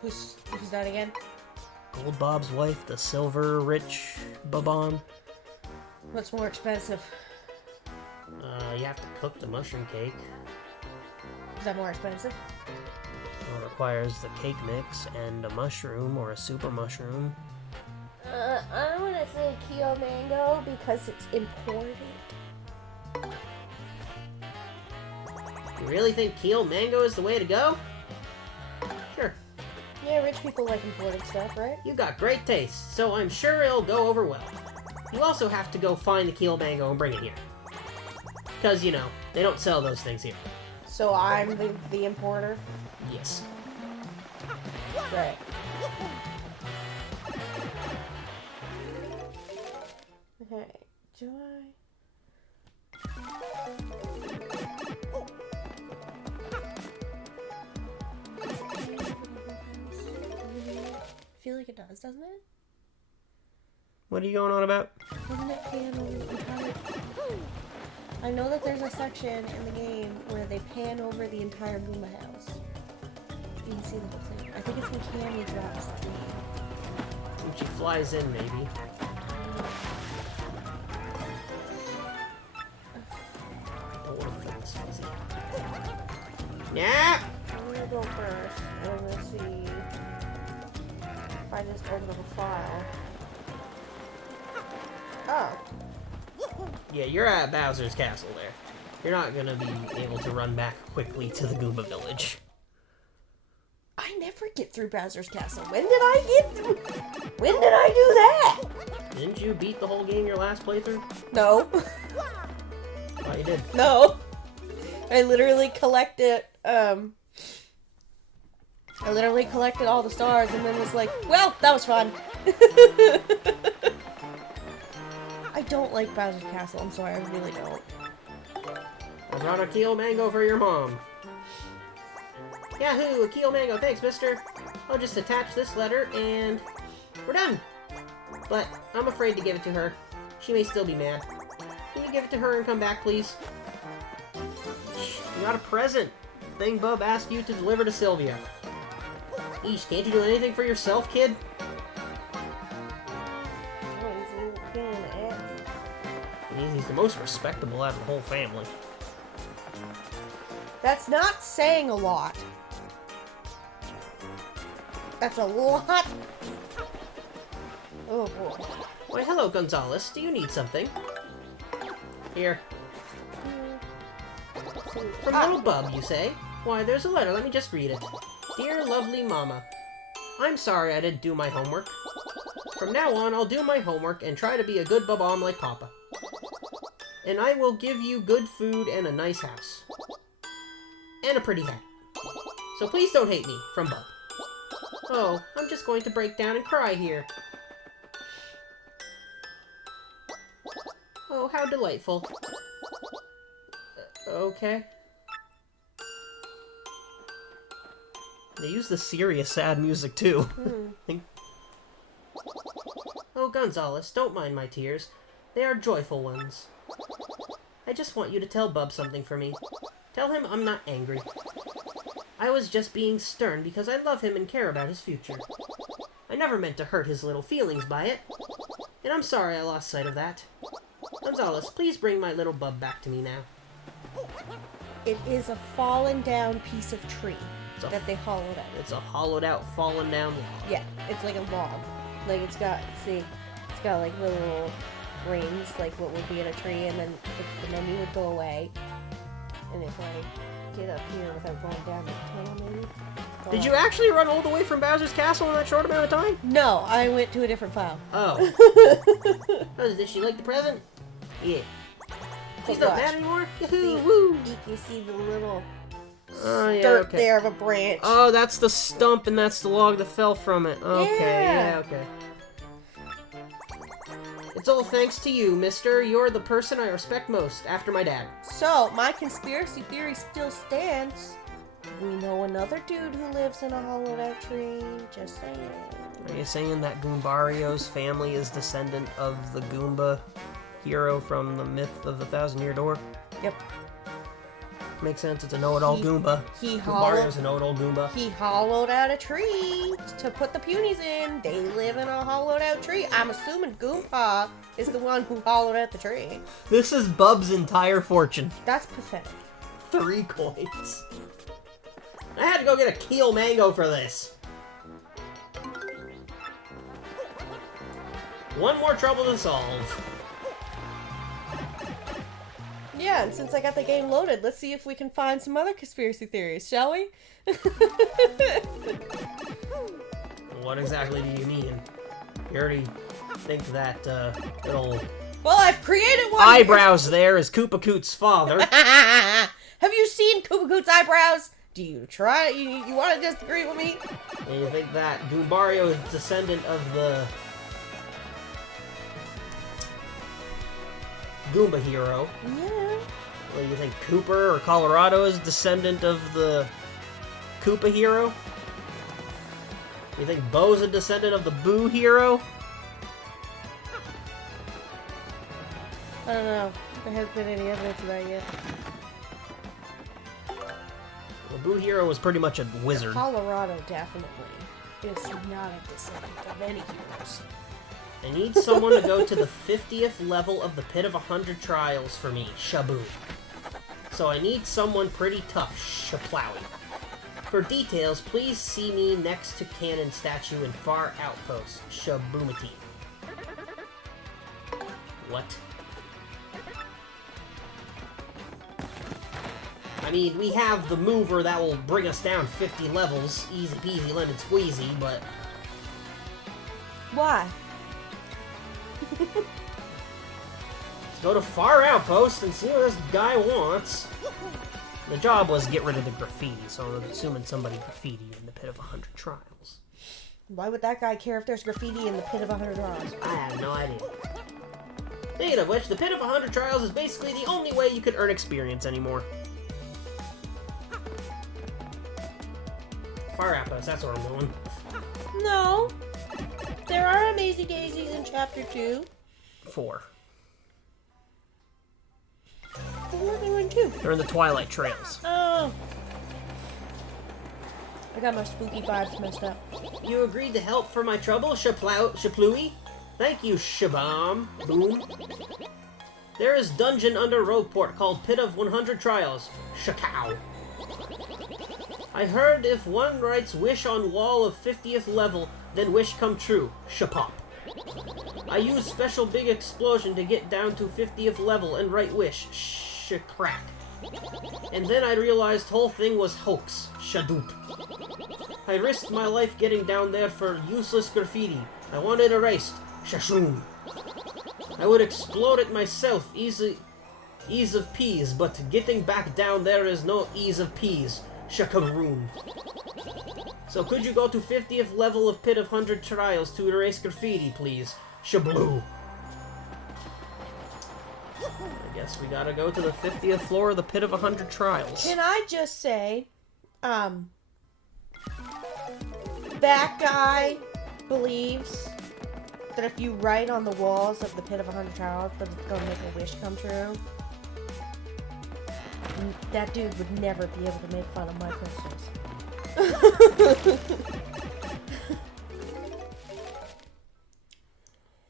Who's that again? Gold Bob's wife, the silver rich Babon. What's more expensive? You have to cook the mushroom cake. Is that more expensive? It requires the cake mix and a mushroom or a super mushroom. I want to say Keo Mango because it's imported. You really think keel mango is the way to go? Sure. Yeah, rich people like imported stuff, right? You got great taste, so I'm sure it'll go over well. You also have to go find the keel mango and bring it here. Because, you know, they don't sell those things here. So I'm the importer? Yes. Right. Okay, do I... I feel like it does, doesn't it? What are you going on about? Doesn't it pan over the entire... I know that there's a section in the game where they pan over the entire Goomba house. You can see the whole thing. I think it's when Cammy drops the game. When she flies in, maybe. Don't want to flip this fuzzy. Yeah! I'm gonna go first, and I'm gonna see if I just open up a file. Oh. Yeah, you're at Bowser's castle there. You're not gonna be able to run back quickly to the Goomba village. I never never get through Bowser's Castle. When did I do that? Didn't you beat the whole game your last playthrough? No. Oh, you did. No. I literally collected all the stars and then was like, well, that was fun. I don't like Bowser's Castle. I'm sorry, I really don't. I brought a Keel Mango for your mom. Yahoo! A Keel Mango, thanks, mister. I'll just attach this letter and we're done. But I'm afraid to give it to her. She may still be mad. Can you give it to her and come back, please? You got a present. Thing Bub asked you to deliver to Sylvia. Eesh, can't you do anything for yourself, kid? He's the most respectable out of the whole family. That's not saying a lot. That's a lot. Oh boy. Why, hello, Gonzalez. Do you need something? Here. From little Bub, you say? Why, there's a letter. Let me just read it. Dear lovely Mama, I'm sorry I didn't do my homework. From now on, I'll do my homework and try to be a good Bob-omb like Papa. And I will give you good food and a nice house. And a pretty hat. So please don't hate me, from Bub. Oh, I'm just going to break down and cry here. Oh, how delightful. Okay. They use the serious, sad music, too. Oh, Gonzalez, don't mind my tears. They are joyful ones. I just want you to tell Bub something for me. Tell him I'm not angry. I was just being stern because I love him and care about his future. I never meant to hurt his little feelings by it. And I'm sorry I lost sight of that. Gonzalez, please bring my little Bub back to me now. It is a fallen down piece of tree that they hollowed out. It's a hollowed out, fallen down log. Yeah, it's like a log. Like it's got like little rings, like what would be in a tree, and then the menu would go away. And if I get up here without going down the tunnel, maybe. Did you actually run all the way from Bowser's Castle in that short amount of time? No, I went to a different file. Oh. Did she like the present? Yeah. She's not mad anymore? Yahoo! Woo! You can see the little yeah, dirt okay. there of a branch. Oh, that's the stump and that's the log that fell from it. Okay, yeah, okay. It's all thanks to you, mister. You're the person I respect most, after my dad. So, my conspiracy theory still stands. We know another dude who lives in a hollowed-out tree. Just saying. Are you saying that Goombario's family is descendant of the Goomba hero from the myth of the Thousand-Year Door? Yep. Makes sense. It's a know-it-all Goomba. Goombario's a know-it-all Goomba. He hollowed out a tree to put the punies in. They live in a hollowed out tree. I'm assuming Goomba is the one who hollowed out the tree. This is Bub's entire fortune. That's pathetic. 3 coins. I had to go get a Keel Mango for this. One more trouble to solve. Yeah, and since I got the game loaded, let's see if we can find some other conspiracy theories, shall we? What exactly do you mean? You already think that, little... Well, I've created one! Eyebrows there is Koopa Koot's father. Have you seen Koopa Koot's eyebrows? Do you try? You want to disagree with me? And you think that Goombario is descendant of the... Goomba hero. Yeah. Well, you think Cooper or Colorado is descendant of the Koopa hero? You think Bo's a descendant of the Boo hero? I don't know. There hasn't been any evidence of that yet. The Boo hero was pretty much a wizard. Colorado definitely is not a descendant of any heroes. I need someone to go to the 50th level of the Pit of 100 Trials for me, Shabu. So I need someone pretty tough, Shaplowy. For details, please see me next to Cannon Statue in Far Outpost, Shabumati. What? I mean, we have the mover that will bring us down 50 levels, easy peasy lemon squeezy, but... Why? Let's go to Far Outpost and see what this guy wants. The job was get rid of the graffiti, so I'm assuming somebody graffiti in the Pit of 100 Trials. Why would that guy care if there's graffiti in the Pit of 100 Trials? I have no idea. Speaking of which, the Pit of 100 Trials is basically the only way you could earn experience anymore. Far Outpost, that's where I'm going. No. There are Amazing Daisies in Chapter 2. 4. Where are they in 2? They're in the Twilight Trails. Oh. I got my spooky vibes messed up. You agreed to help for my trouble, Shaplooey? Thank you, Shabam. Boom. There is dungeon under Rogueport called Pit of 100 Trials. Shakaw. I heard if one writes wish on wall of 50th level, then wish come true. Shapop. I use special big explosion to get down to 50th level and write wish. Shcrack. And then I realized whole thing was hoax. Shadoop. I risked my life getting down there for useless graffiti. I want it erased. Shashoom. I would explode it myself, ease of peas, but getting back down there is no ease of peas. Shakaroon. So could you go to 50th level of Pit of 100 Trials to erase graffiti, please? Shabloo. I guess we gotta go to the 50th floor of the Pit of 100 Trials. Can I just say, that guy believes that if you write on the walls of the Pit of 100 Trials that it's gonna make a wish come true. That dude would never be able to make fun of my crystals.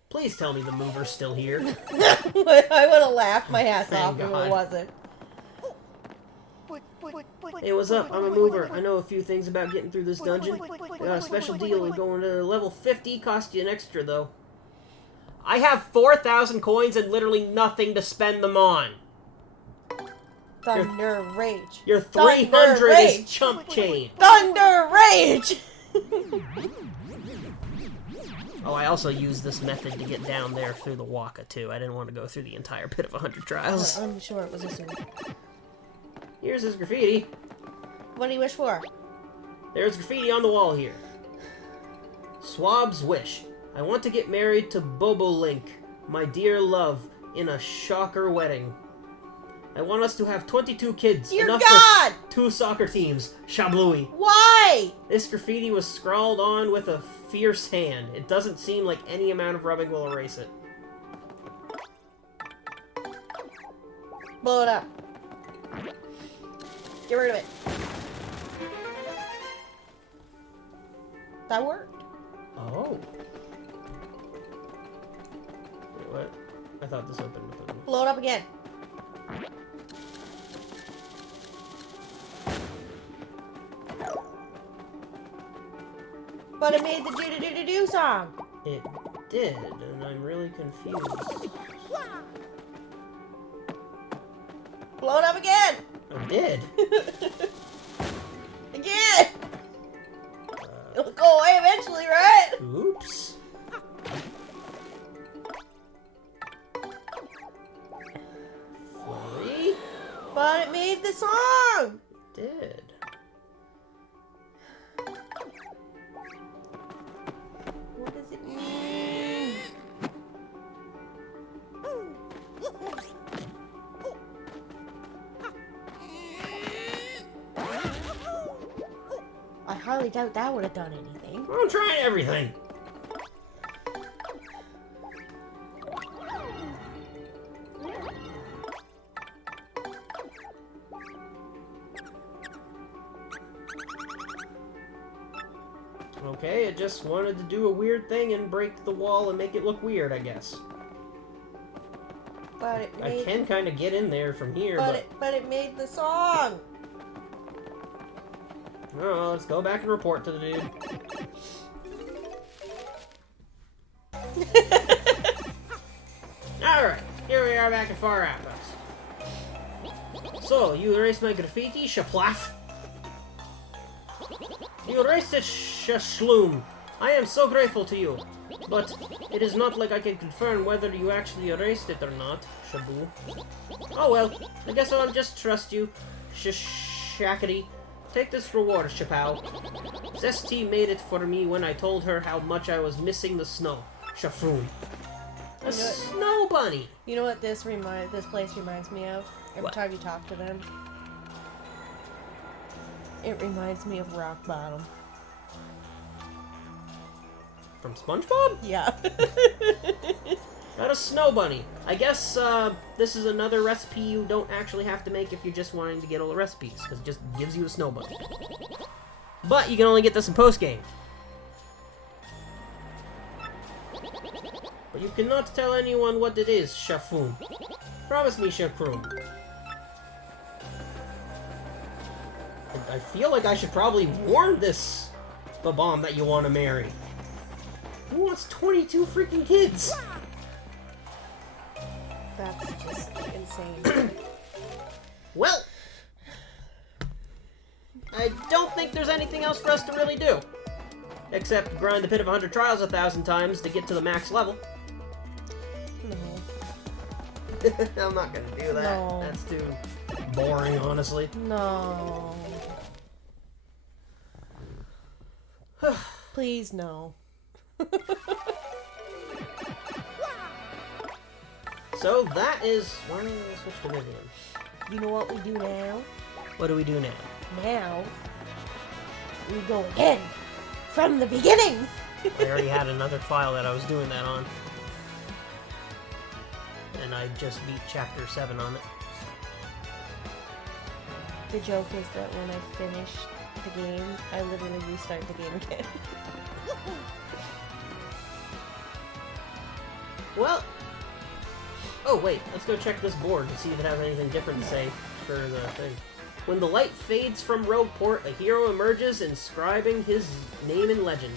Please tell me the mover's still here. I would have laughed my ass Thank off if God. it wasn't. Hey, what's up? I'm a mover. I know a few things about getting through this dungeon. We got a special deal with going to level 50. Cost you an extra, though. I have 4,000 coins and literally nothing to spend them on. Thunder Rage. Your Thunder 300 Rage. is chump chain. Thunder Rage! Oh, I also used this method to get down there through the Waka, too. I didn't want to go through the entire Pit of 100 Trials. I'm sure it was this one. Here's his graffiti. What do you wish for? There's graffiti on the wall here. Swab's wish. I want to get married to Bobolink, my dear love, in a shocker wedding. I want us to have 22 kids. Dear enough God! for 2 soccer teams. Shablooey. Why? This graffiti was scrawled on with a fierce hand. It doesn't seem like any amount of rubbing will erase it. Blow it up. Get rid of it. That worked. Oh. Wait, what? I thought this opened with them. Blow it up again. But it made the do-do-do-do-do song. It did, and I'm really confused. Blow it up again. I did. Again. It'll go away eventually, right? Oops. Flurry? But it made the song. It did. What does it mean? I highly doubt that would have done anything. I'm trying everything. Okay, it just wanted to do a weird thing and break the wall and make it look weird, I guess. But it I made, can kind of get in there from here, but it made the song. Oh, let's go back and report to the dude. Alright, here we are back at Far Outpost. So, you erased my graffiti, shaplaf? You erased it, shloom. I am so grateful to you. But it is not like I can confirm whether you actually erased it or not, Shabu. Oh well, I guess I'll just trust you, Shakity. Take this reward, Chapow. Zesty made it for me when I told her how much I was missing the snow. Shafoon. A snow bunny! You know what this place reminds me of? Every time you talk to them. It reminds me of Rock Bottom. From SpongeBob? Yeah. Got a snow bunny. I guess this is another recipe you don't actually have to make if you're just wanting to get all the recipes, because it just gives you a snow bunny. But you can only get this in post-game. But you cannot tell anyone what it is, Shafoon. Promise me, Shakroom. I feel like I should probably warn this Babam that you want to marry. Who wants 22 freaking kids? That's just insane. Well, I don't think there's anything else for us to really do. Except grind the Pit of 100 Trials 1,000 times to get to the max level. No. I'm not gonna do that. No. That's too boring, honestly. No. Please, no. So that is... Why don't we switch to Vivian? You know what we do now? What do we do now? Now, we go again. From the beginning. I already had another file that I was doing that on. And I just beat Chapter 7 on it. The joke is that when I finish the game, I literally restart the game again. Well... Oh, wait. Let's go check this board to see if it has anything different to say for the thing. When the light fades from Rogueport, a hero emerges, inscribing his name in legend.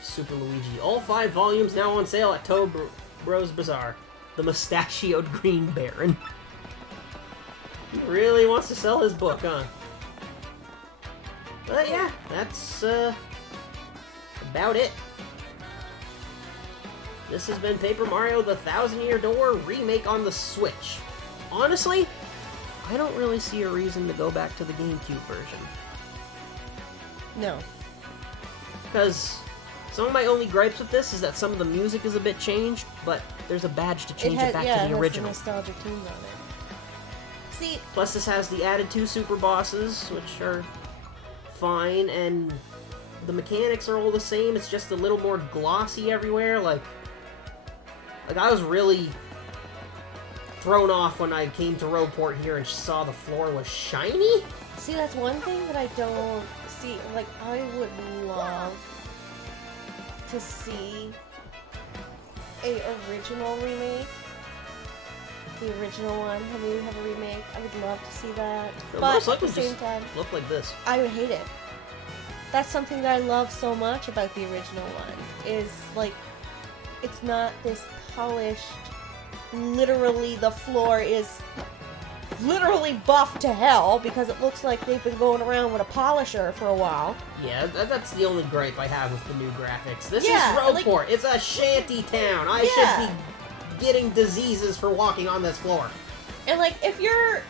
Super Luigi. All 5 volumes now on sale at Bros Bazaar. The Mustachioed Green Baron. He really wants to sell his book, huh? But yeah, that's about it. This has been Paper Mario the Thousand Year Door remake on the Switch. Honestly, I don't really see a reason to go back to the GameCube version. No. Because some of my only gripes with this is that some of the music is a bit changed, but there's a badge to change it back to the original. It has the nostalgic tune on it. See, plus this has the added 2 super bosses, which are fine, and the mechanics are all the same. It's just a little more glossy everywhere. Like I was really thrown off when I came to Rogueport here and saw the floor was shiny. See, that's one thing that I don't see. Like, I would love to see a original remake. The original one, maybe have a remake. I would love to see that. But at the same time, look like this. I would hate it. That's something that I love so much about the original one. Is like, it's not this polished. Literally, the floor is literally buffed to hell because it looks like they've been going around with a polisher for a while. Yeah, that's the only gripe I have with the new graphics. This is Rogueport. Like, it's a shanty town. I should be getting diseases for walking on this floor. And like, if you're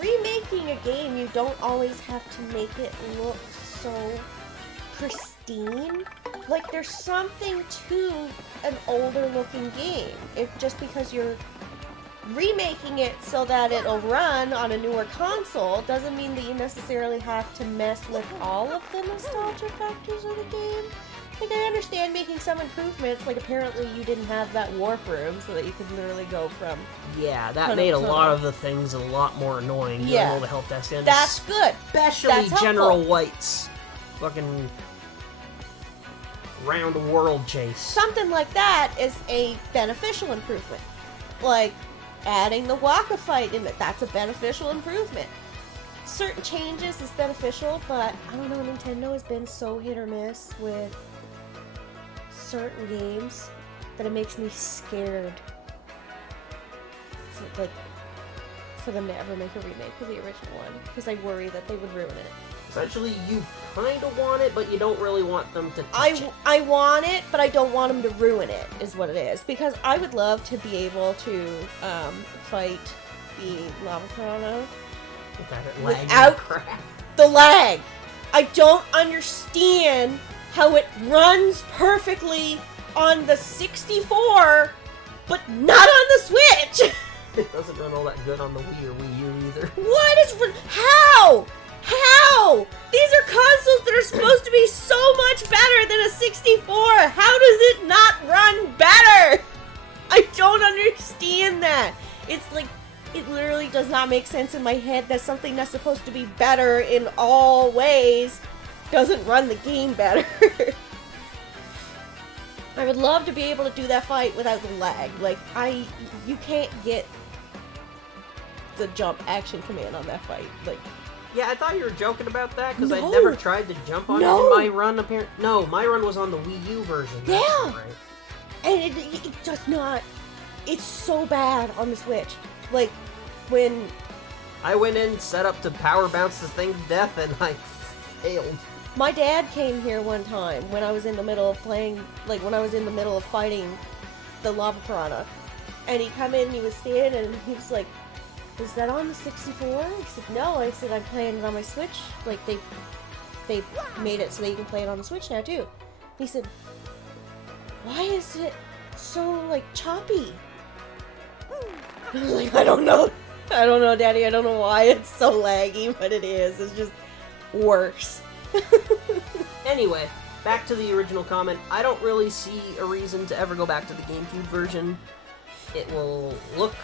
remaking a game, you don't always have to make it look so pristine. Like, there's something to an older looking game. If just because you're remaking it so that it'll run on a newer console doesn't mean that you necessarily have to mess with all of the nostalgia factors of the game. Like, I understand making some improvements, like apparently you didn't have that warp room so that you could literally go from... Yeah, that made a lot of the things a lot more annoying. Yeah. All the help desk and that's good. Especially General White's fucking round world chase. Something like that is a beneficial improvement. Like, adding the Waka fight in it, that's a beneficial improvement. Certain changes is beneficial, but I don't know, Nintendo has been so hit or miss with certain games that it makes me scared like, for them to ever make a remake of the original one, because I worry that they would ruin it. Essentially, you kind of want it, but you don't really want them to touch it. I want it, but I don't want them to ruin it, is what it is. Because I would love to be able to fight the lava piranha without the lag. I don't understand how it runs perfectly on the 64, but not on the Switch. It doesn't run all that good on the Wii or Wii U either. What is... How? How? These are consoles that are supposed to be so much better than a 64. How does it not run better? I don't understand that. It's like, it literally does not make sense in my head that something that's supposed to be better in all ways doesn't run the game better. I would love to be able to do that fight without the lag. Like, you can't get the jump action command on that fight. Like, yeah, I thought you were joking about that, because No. I never tried to jump on No. it in my run, apparently. No, my run was on the Wii U version. Yeah. Right. and it does not. It's so bad on the Switch. Like, when I went in, set up to power bounce the thing to death, and I failed. my dad came here one time when I was in the middle of playing, like when I was in the middle of fighting the lava piranha, and he come in and he was standing and he was like, "Is that on the 64?" I said, "No." I said, "I'm playing it on my Switch. Like, they made it so that you can play it on the Switch now too." He said, "Why is it so, like, choppy?" I was like, I don't know, Daddy. I don't know why it's so laggy, but it is. It's just worse. Anyway, back to the original comment. I don't really see a reason to ever go back to the GameCube version. It will look...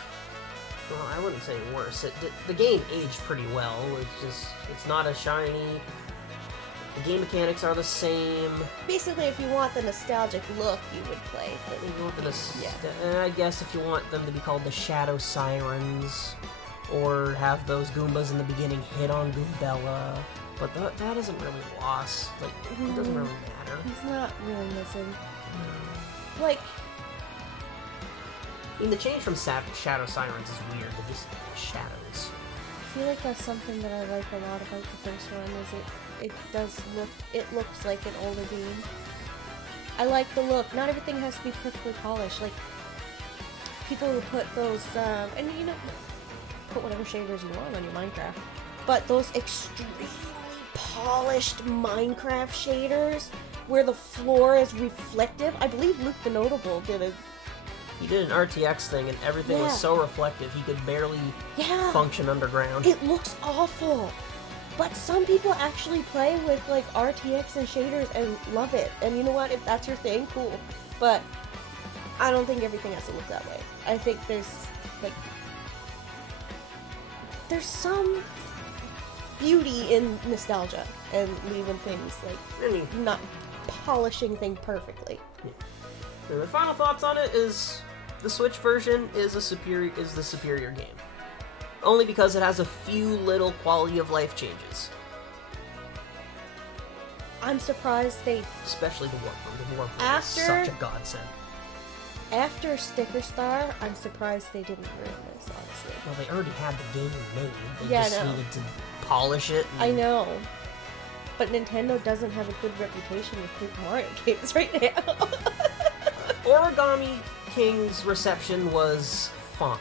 Well, I wouldn't say worse. The game aged pretty well. It's not as shiny. The game mechanics are the same. Basically, if you want the nostalgic look, you would play I guess if you want them to be called the Shadow Sirens, or have those Goombas in the beginning hit on Goombella, but that isn't really lost. Like, it doesn't really matter. He's not really missing. Like, I mean, the change from Shadow Sirens is weird. They're just shadows. I feel like that's something that I like a lot about the first one, is it looks like an older game. I like the look. Not everything has to be perfectly polished. Like, people who put those, and you know, put whatever shaders you want on your Minecraft, but those extremely polished Minecraft shaders where the floor is reflective. I believe Luke the Notable did a... He did an RTX thing, and everything was so reflective he could barely function underground. It looks awful. But some people actually play with, like, RTX and shaders and love it. And you know what? If that's your thing, cool. But I don't think everything has to look that way. I think there's some beauty in nostalgia and leaving things, like, not polishing things perfectly. Yeah. The final thoughts on it is the Switch version is the superior game. Only because it has a few little quality of life changes. I'm surprised they... Especially the Warp Room. The Warp Room is such a godsend. After Sticker Star, I'm surprised they didn't ruin this, honestly. Well, they already had the game made. They Yeah, just I know. needed to polish it. I know. But Nintendo doesn't have a good reputation with Paper Mario games right now. Origami King's reception was fine.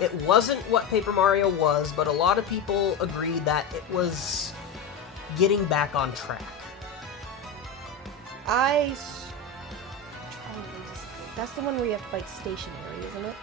It wasn't what Paper Mario was, but a lot of people agreed that it was getting back on track. I strongly disagree. That's the one where you have to fight stationary, isn't it?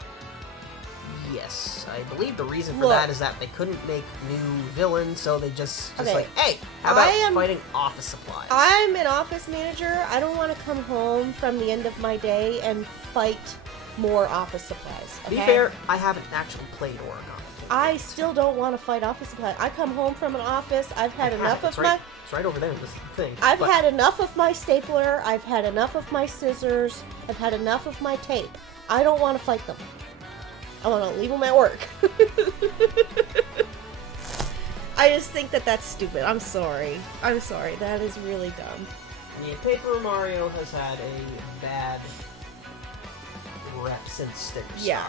Yes, I believe the reason for that is that they couldn't make new villains, so they just like, hey, how about fighting office supplies? I'm an office manager. I don't want to come home from the end of my day and fight more office supplies. Okay? To be fair, I haven't actually played Origami. I still don't want to fight office supplies. I come home from an office. I've had enough of my... It's right over there in this thing. I've had enough of my stapler. I've had enough of my scissors. I've had enough of my tape. I don't want to fight them. I want to leave them at work. I just think that that's stupid. I'm sorry. I'm sorry. That is really dumb. Yeah, Paper Mario has had a bad rep since Sticker Star.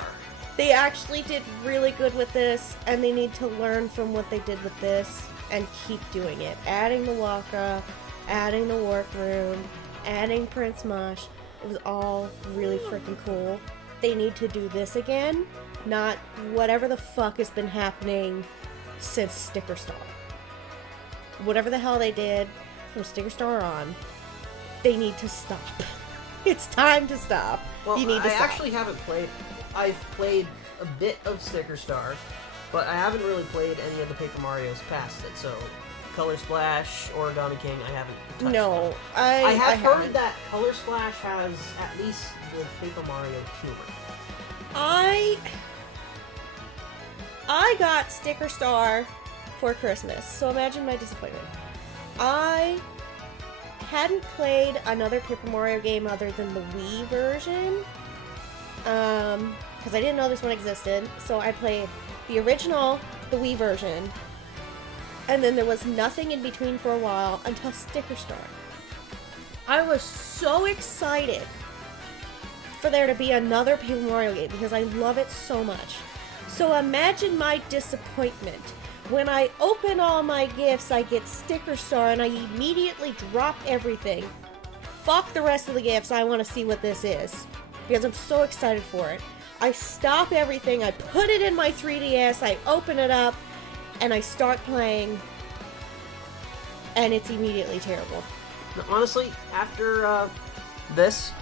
They actually did really good with this, and they need to learn from what they did with this and keep doing it. Adding the Waka, adding the workroom, adding Prince Mosh. It was all really freaking cool. They need to do this again, not whatever the fuck has been happening since Sticker Star. Whatever the hell they did from Sticker Star on, they need to stop. It's time to stop. Well, you need to I stop. actually haven't played. I've played a bit of Sticker Star, but I haven't really played any of the Paper Mario's past it. So, Color Splash, Origami King, I haven't touched. No, them. I have heard haven't. that Color Splash has at least the Paper Mario humor. I got Sticker Star for Christmas, so imagine my disappointment. I hadn't played another Paper Mario game other than the Wii version, because I didn't know this one existed, so I played the original, the Wii version, and then there was nothing in between for a while until Sticker Star. I was so excited for there to be another Paper Mario game because I love it so much. So imagine my disappointment. When I open all my gifts, I get Sticker Star and I immediately drop everything. Fuck the rest of the gifts, I want to see what this is. Because I'm so excited for it. I stop everything, I put it in my 3DS, I open it up, and I start playing, and it's immediately terrible. Honestly, after this,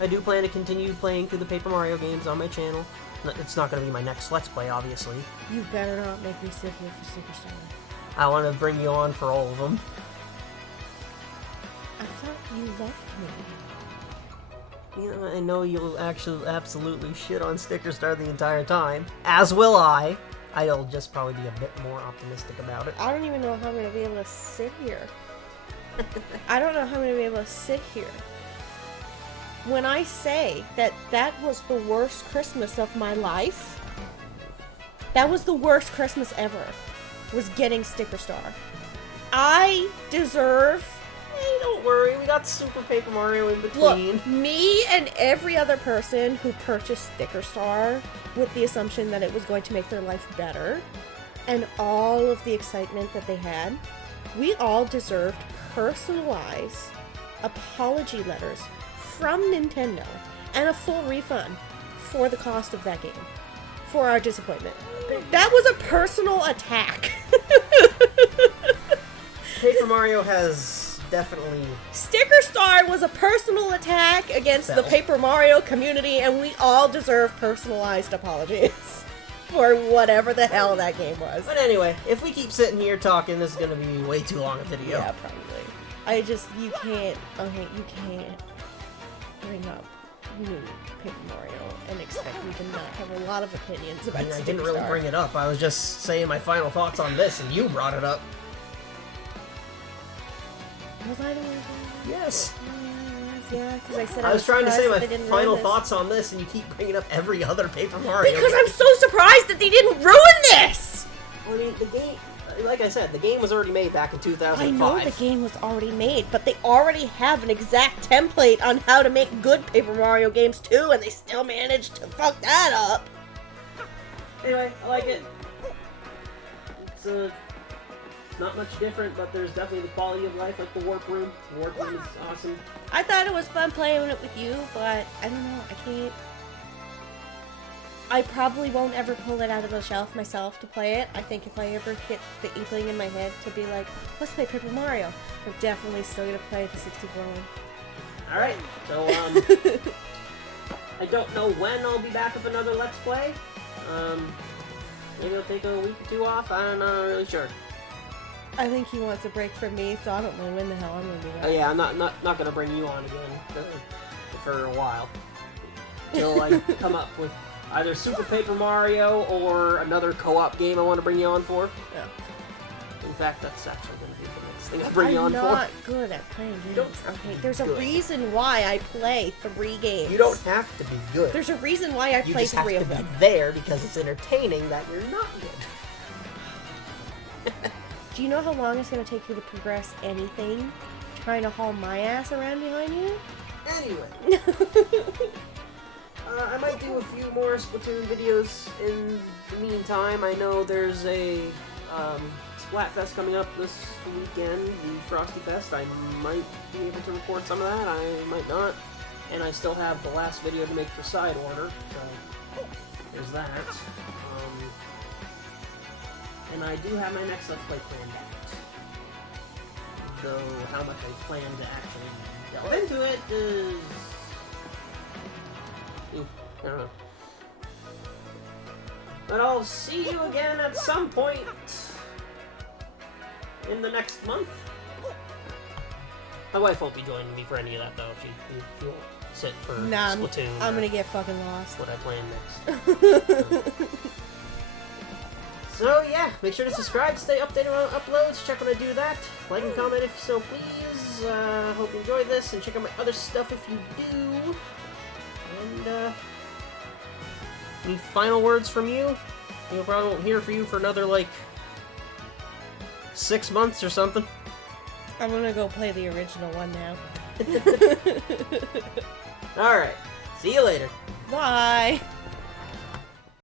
I do plan to continue playing through the Paper Mario games on my channel. It's not going to be my next Let's Play, obviously. You better not make me sit here for Sticker Star. I want to bring you on for all of them. I thought you left me. You know, I know you'll actually absolutely shit on Sticker Star the entire time, as will I. I'll just probably be a bit more optimistic about it. I don't even know how I'm going to be able to sit here. I don't know how I'm going to be able to sit here. When I say that that was the worst Christmas of my life, that was the worst Christmas ever, was getting Sticker Star. I deserve... Hey, don't worry, we got Super Paper Mario in between. Look, me and every other person who purchased Sticker Star with the assumption that it was going to make their life better, and all of the excitement that they had, we all deserved personalized apology letters from Nintendo and a full refund for the cost of that game, for our disappointment. That was a personal attack. Paper Mario has definitely... Sticker Star was a personal attack against the Paper Mario community, and we all deserve personalized apologies for whatever the hell that game was. But anyway, if we keep sitting here talking, this is going to be way too long a video. Yeah, probably. You can't bring up new Paper Mario and expect me to not have a lot of opinions about I Sticker didn't really Star. bring it up. I was just saying my final thoughts on this, and you brought it up. Was I the one? Yes. Yeah, because I said I was trying to say surprised my that they didn't final ruin this. thoughts on this, and you keep bringing up every other Paper Mario. Because I'm so surprised that they didn't ruin this! I mean, the game, like I said, the game was already made back in 2005. I know the game was already made, but they already have an exact template on how to make good Paper Mario games too, and they still managed to fuck that up. Anyway, I like it. It's not much different, but there's definitely the quality of life, like the warp room. The warp room is awesome. I thought it was fun playing it with you, but I don't know, I can't... I probably won't ever pull it out of the shelf myself to play it. I think if I ever get the inkling in my head to be like, let's play Paper Mario, I'm definitely still gonna play the 64 one. Alright, so, I don't know when I'll be back with another Let's Play. Maybe I'll take a week or two off, I'm not really sure. I think he wants a break from me, so I don't know when the hell I'm gonna do that. Oh yeah, I'm not gonna bring you on again for a while. Till I come up with either Super Paper Mario or another co-op game I want to bring you on for. Yeah. In fact, that's actually going to be the next thing I'll bring you on I'm for. not good at playing games. Don't have to Okay, be there's a good. reason why I play 3 games. You don't have to be good. There's a reason why I You play just have 3 to of them. be there because it's entertaining that you're not good. Do you know how long it's going to take you to progress anything? Trying to haul my ass around behind you? Anyway. I might do a few do more Splatoon videos in the meantime. I know there's a Splatfest coming up this weekend, the Frosty Fest. I might be able to record some of that, I might not. And I still have the last video to make for Side Order, so there's that. And I do have my next Let's Play planned out. Though how much I plan to actually delve into it is... I don't know. But I'll see you again at some point in the next month. My wife won't be joining me for any of that, though. She won't sit for Splatoon. I'm gonna get fucking lost. What I plan next. So yeah, make sure to subscribe, stay updated on uploads, check when I do that. Like and comment if so please. Hope you enjoyed this, and check out my other stuff if you do. And any final words from you? You probably won't hear from you for another, like, 6 months or something. I'm gonna go play the original one now. Alright, see you later. Bye!